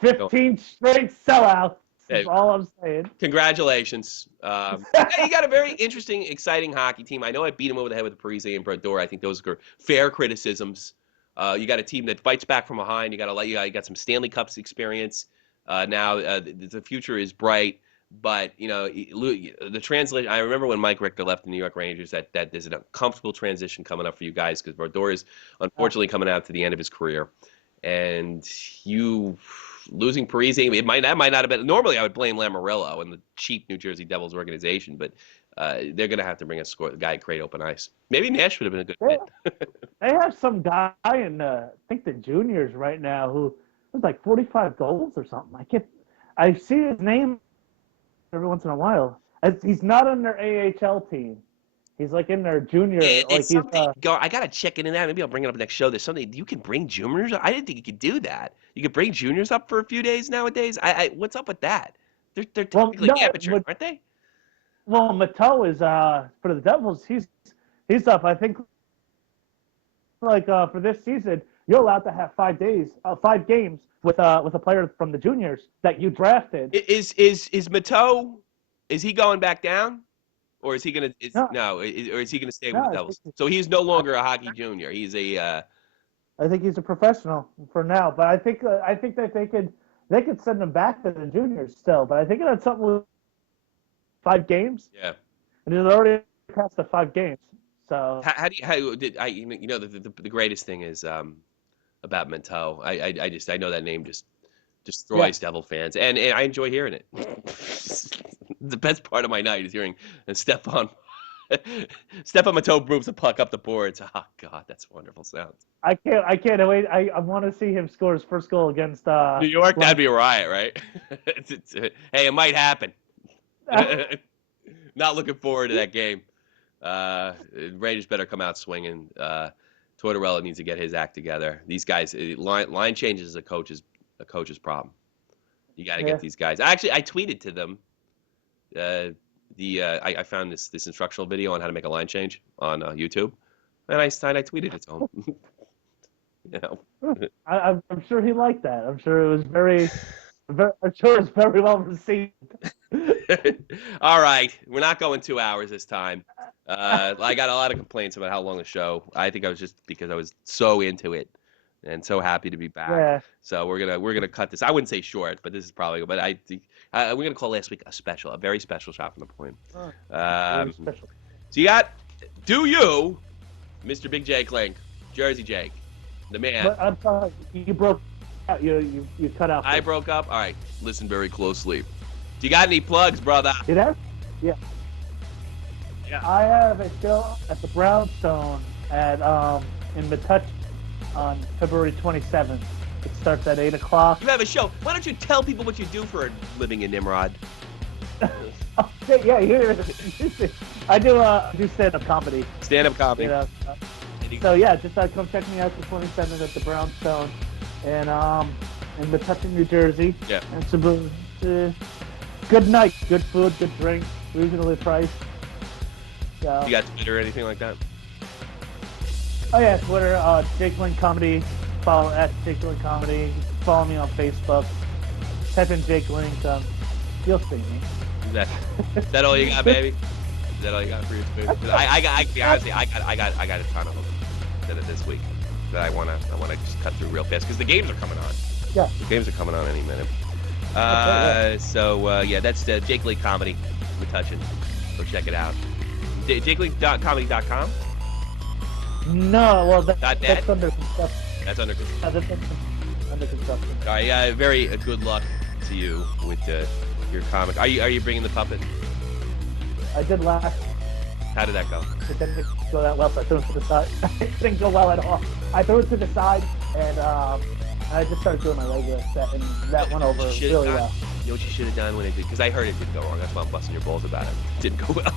15 straight sellouts. Hey. Is all I'm saying. Congratulations. Hey, you got a very interesting, exciting hockey team. I know I beat him over the head with Parise and Brodeur. I think those are fair criticisms. You got a team that fights back from behind. You got some Stanley Cups experience. Now the future is bright. But the translation. I remember when Mike Richter left the New York Rangers. That there's a comfortable transition coming up for you guys because Brodeur is unfortunately coming out to the end of his career, and you losing Parise. That might not have been. Normally, I would blame Lamoriello and the cheap New Jersey Devils organization, but they're going to have to bring a guy at great open ice. Maybe Nash would have been a good fit. They have some guy in I think the juniors right now who has like 45 goals or something. I see his name every once in a while. He's not on their AHL team. He's like in their junior. I gotta check into that. Maybe I'll bring it up next show. There's something you can bring juniors. I didn't think you could do that. You could bring juniors up for a few days nowadays. What's up with that? They're technically amateurs, aren't they? Well, Mateau is for the Devils. He's up. I think for this season, you're allowed to have 5 games with a player from the juniors that you drafted. Is Mateau? Is he going back down? Or is he gonna? Or is he gonna stay with the Devils? So he's no longer a hockey junior. He's a. I think he's a professional for now, but I think that they could send him back to the juniors still. But I think it had something with 5 games. Yeah. And he's already passed the 5 games. So the greatest thing is about Mateau. I know that name just destroys Devil fans, and I enjoy hearing it. The best part of my night is hearing Stepan Mateau moves the puck up the boards. Oh God, that's wonderful sound. I can't wait. I want to see him score his first goal against New York. That'd be a riot, right? Hey, it might happen. Not looking forward to that game. Rangers better come out swinging. Tortorella needs to get his act together. These guys, line changes is a coach's problem. You got to get these guys. Actually, I tweeted to them. I found this instructional video on how to make a line change on YouTube, and I tweeted it to him. I'm sure he liked that. I'm sure it was very well received. All right, we're not going 2 hours this time. I got a lot of complaints about how long the show. I think I was just because I was so into it and so happy to be back. Yeah. So we're gonna cut this. I wouldn't say short, but this is probably. But I think we're gonna call last week a very special shot from the point. Very special. So you got, Mr. Big J Klink, Jersey Jake, the man. But I'm sorry, you broke out. You cut out. I broke up. All right, listen very closely. Do you got any plugs, brother? You there? Yeah. I have a show at the Brownstone in Metuchen on February 27th. It starts at 8 o'clock. You have a show. Why don't you tell people what you do for a living in Nimrod? I do stand-up comedy. Stand-up comedy. You know, so yeah, just come check me out the 27th at the Brownstone in Metuchen, New Jersey. Yeah. And it's a good night, good food, good drink, reasonably priced. So, You got Twitter or anything like that? Oh yeah, Twitter, Jake Lynn Comedy. Follow at Jake Lynn Comedy. Follow me on Facebook. Type in Jake Lynn. You'll see me. Is that all you got, baby? Is that all you got for your Twitter? I got a ton of them this week that I wanna just cut through real fast because the games are coming on. Yeah. The games are coming on any minute. Yeah, that's Jake Lee Comedy. Touching. Go check it out. JakeLee.comedy.com. No, well, Not that's net? under construction. That's under construction. That's under construction. All right, very good luck to you with your comic. Are you bringing the puppet? I did last. How did that go? It didn't go that well, so I threw it to the side. It didn't go well at all. I threw it to the side, and I just started doing my regular set, and that went over really well. You know what you should have done when it did? Because I heard it didn't go wrong. That's why I'm busting your balls about it. It didn't go well.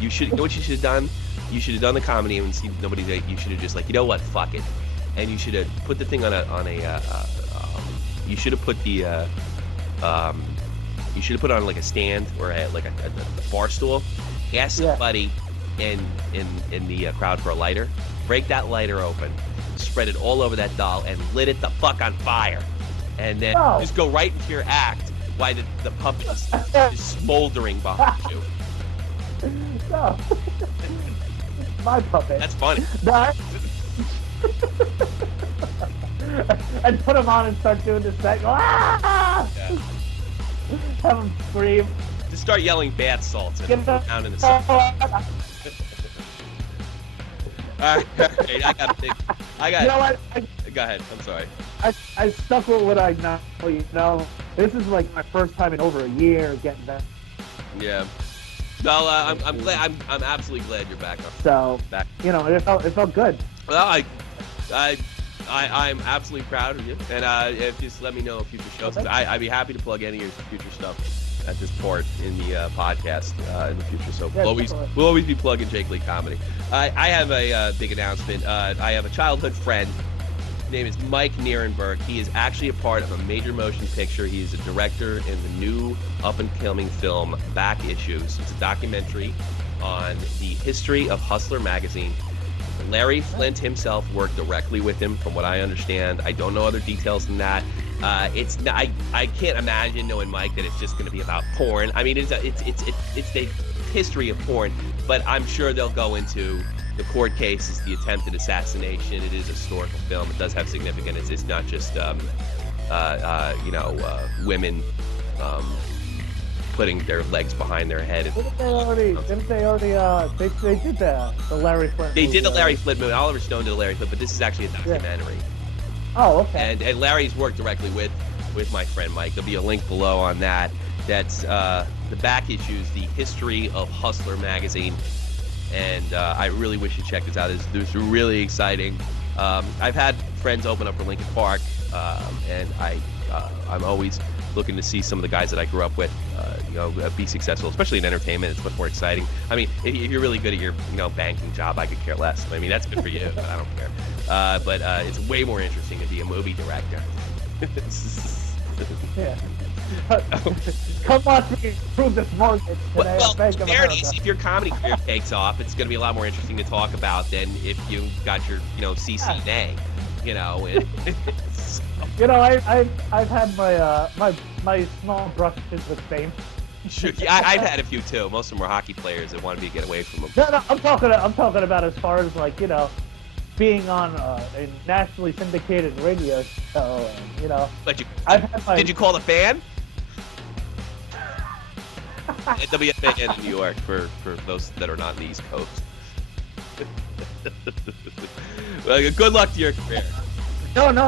You know what you should have done? You should have done the comedy and see nobody. You should have just like, you know what? Fuck it. And you should have put the thing on a. You should have put the. You should have put it on like a stand or a bar stool. Ask somebody in the crowd for a lighter. Break that lighter open. Spread it all over that doll and lit it the fuck on fire. And then just go right into your act while the puppet is smoldering behind you. No. My puppet. That's funny. No. And put him on and start doing this thing. Ah! Yeah. Have him scream. Just start yelling bath salts and Get down in the sun. All right, I got. You know what? Go ahead. I'm sorry. I stuck with what I know. You know, this is like my first time in over a year getting that. Yeah. No, I'm glad. I'm absolutely glad you're back. So, Back. you know, it felt good. Well, I'm absolutely proud of you, and if just let me know if future shows. I'd be happy to plug any of your future stuff at this part in the podcast in the future. So we'll always be plugging Jake Lee Comedy. I have a big announcement. I have a childhood friend. His name is Mike Nierenberg. He is actually a part of a major motion picture. He is a director in the new up-and-coming film Back Issues. It's a documentary on the history of Hustler magazine. Larry Flint himself worked directly with him, from what I understand. I don't know other details than that. I can't imagine knowing Mike that it's just going to be about porn. I mean, it's the history of porn, but I'm sure they'll go into the court cases, the attempted assassination. It is a historical film. It does have significance. It's not just women putting their legs behind their head. Didn't they already? They did that. The Larry Flint. They did the Larry Flint movie. Oliver Stone did a Larry Flint, but this is actually a documentary. Yeah. Oh, okay. And Larry's worked directly with my friend Mike. There'll be a link below on that. That's the Back Issues, the history of Hustler magazine. And I really wish you check this out. This is really exciting. I've had friends open up for Lincoln Park, and I'm always looking to see some of the guys that I grew up with, be successful, especially in entertainment. It's much more exciting. I mean, if you're really good at your, banking job, I could care less. I mean, that's good for you, but I don't care. But it's way more interesting to be a movie director. Yeah. Come on, prove this mortgage today. Well, if your comedy career takes off, it's going to be a lot more interesting to talk about than if you got your, CCNA, I've had my small brushes with fame. Sure, I've had a few too. Most of them were hockey players that wanted me to get away from them. No, I'm talking about as far as being on a nationally syndicated radio show, and But did you call the fan? At WFAN in New York for those that are not in the East Coast. Well, good luck to your career. No. I'm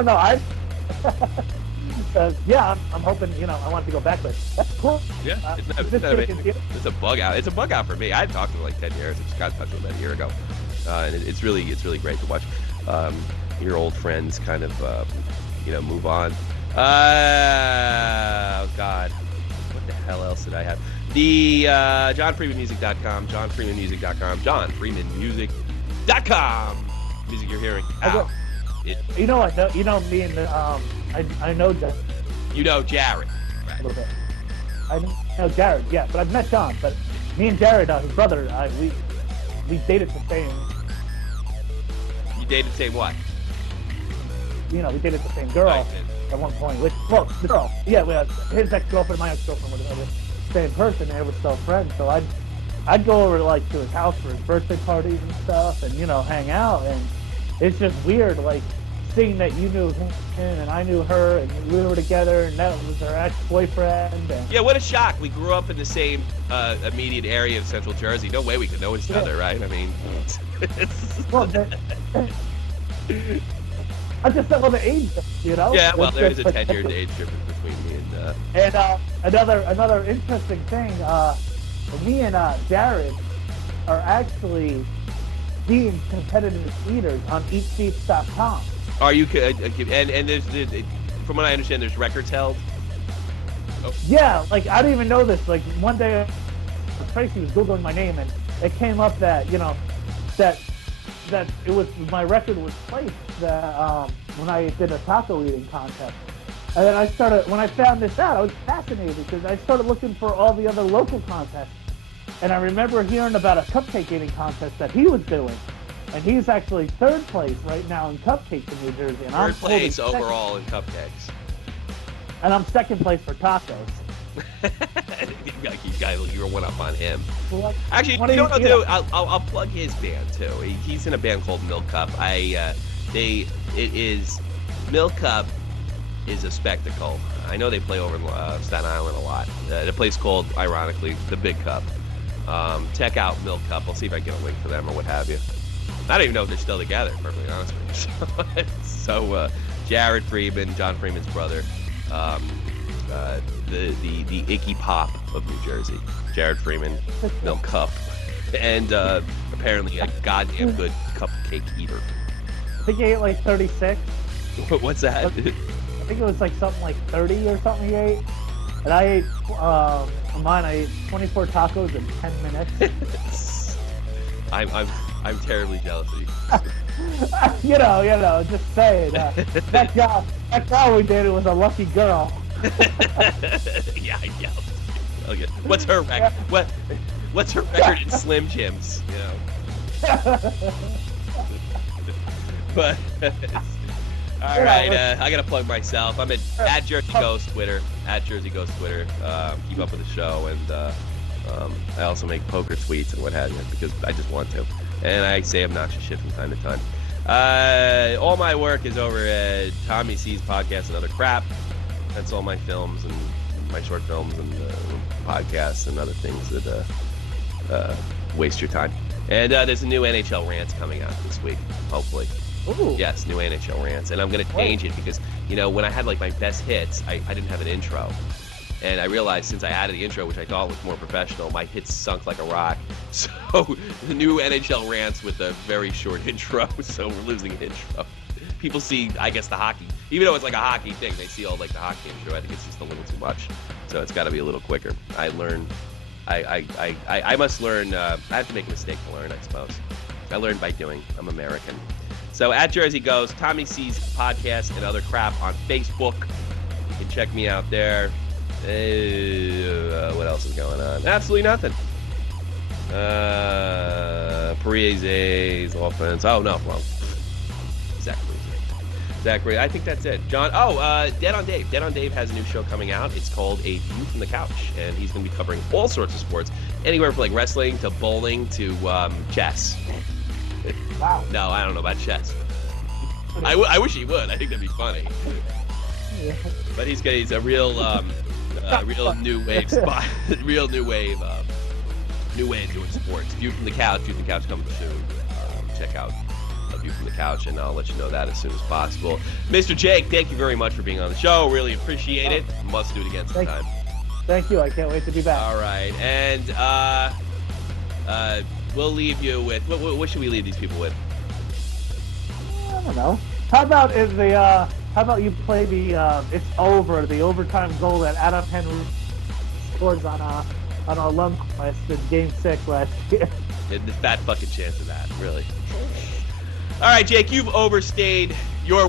hoping. I want to go back, but that's cool. Yeah, it's a bug out. It's a bug out for me. I had talked to him like 10 years. I just got in touch with him a year ago, and it's really great to watch your old friends kind of move on. Oh God, what the hell else did I have? The JohnFreemanMusic.com, JohnFreemanMusic.com. Music you're hearing. Me and I know Jared. You know Jared. Right. A little bit. I know Jared, yeah, but I've met John. But me and Jared, his brother, we dated the same. You dated the same what? We dated the same girl at one point. The girl. Yeah, his ex-girlfriend and my ex-girlfriend were the same person, and they were still friends. So I'd go over to his house for his birthday parties and stuff, and hang out. And it's just weird, seeing that you knew him and I knew her and we were together and that was her ex-boyfriend. And, Yeah, what a shock. We grew up in the same immediate area of Central Jersey. No way we could know each other, right? I mean, well, I just said, well, the age, you know? yeah, well, there's a 10-year age difference between me and... And another interesting thing, me and Jared are actually being competitive eaters on eatseats.com. Are you... and there's... From what I understand, there's records held? Oh. Yeah, like, I didn't even know this. Like, one day, Tracy was Googling my name, and it came up that, you know, that it was, my record was placed when I did a taco eating contest. And then when I found this out, I was fascinated because I started looking for all the other local contests. And I remember hearing about a cupcake eating contest that he was doing. And he's actually third place right now in cupcakes in New Jersey. And third place overall in cupcakes. And I'm second place for tacos. You're one up on him. Well, actually, you know what I'll do? I'll plug his band too. He's in a band called Milk Cup. Milk Cup is a spectacle. I know they play over in Staten Island a lot. The place called, ironically, the Big Cup. Check out Milk Cup. I'll see if I can get a link for them or what have you. I don't even know if they're still together, perfectly honest with you. So, Jared Freeman, John Freeman's brother, the Icky Pop of New Jersey. Jared Freeman, Milk Cup, and apparently a goddamn good cupcake eater. I think he ate like 36. What's that? I think it was like something like 30 or something he ate. And I ate, I ate 24 tacos in 10 minutes. I'm terribly jealous of you. you know, just saying. That girl we dated was a lucky girl. Yeah, I yelled. Okay. What's her record? What's her record in Slim Jims? You know. But all right, I gotta plug myself. I'm at Jersey Ghost Twitter. At Jersey Ghost Twitter. Keep up with the show, and I also make poker tweets and what have you because I just want to. And I say obnoxious shit from time to time. All my work is over at Tommy C's Podcast and Other Crap. That's all my films and my short films and podcasts and other things that waste your time. And there's a new NHL rants coming out this week, hopefully. Ooh. Yes, new NHL rants. And I'm going to change it because, you know, when I had like my best hits, I didn't have an intro. And I realized since I added the intro, which I thought was more professional, my hits sunk like a rock. So the new NHL rants with a very short intro. So we're losing an intro. People see, I guess, the hockey. Even though it's like a hockey thing, they see all like the hockey intro. I think it's just a little too much. So it's got to be a little quicker. I must learn. I have to make a mistake to learn, I suppose. I learned by doing. I'm American. So at Jersey Ghost, Tommy C's Podcast and Other Crap on Facebook. You can check me out there. What else is going on? Absolutely nothing. Parise's offense. Oh, no. Well, Zachary. I think that's it. John. Dead on Dave. Dead on Dave has a new show coming out. It's called A View from the Couch. And he's going to be covering all sorts of sports. Anywhere from like wrestling to bowling to chess. Wow. No, I don't know about chess. I wish he would. I think that'd be funny. Yeah. But he's a real new wave spot. Real new wave doing sports. View from the Couch coming soon. Check out A View from the Couch, and I'll let you know that as soon as possible. Mr. Jake, thank you very much for being on the show. Really appreciate it. Must do it again sometime. Thank you. I can't wait to be back. All right, and we'll leave you with what should we leave these people with? I don't know. How about you play the it's over, the overtime goal that Adam Henry scores on Lundqvist in Game 6 last year. The fat fucking chance of that, really. All right, Jake, you've overstayed your.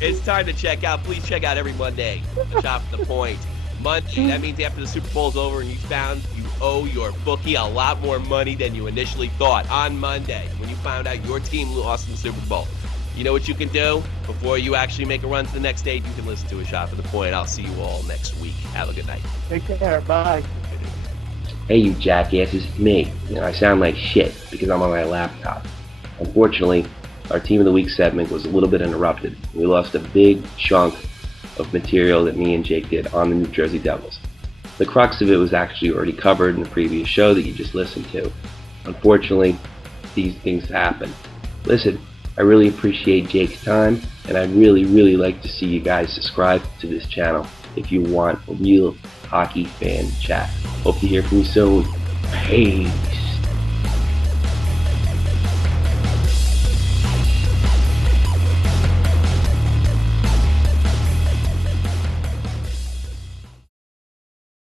It's time to check out. Please check out every Monday. The Shop at the Point. Monday, that means after the Super Bowl's over and you found you owe your bookie a lot more money than you initially thought. On Monday, when you found out your team lost in the Super Bowl, you know what you can do? Before you actually make a run to the next stage, you can listen to a Shop at the Point. I'll see you all next week. Have a good night. Take care. Bye. Hey, you jackasses, me. I sound like shit because I'm on my laptop. Unfortunately, our Team of the Week segment was a little bit interrupted. We lost a big chunk of material that me and Jake did on the New Jersey Devils. The crux of it was actually already covered in the previous show that you just listened to. Unfortunately, these things happen. Listen, I really appreciate Jake's time, and I'd really like to see you guys subscribe to this channel if you want a real hockey fan chat. Hope to hear from you soon. Hey.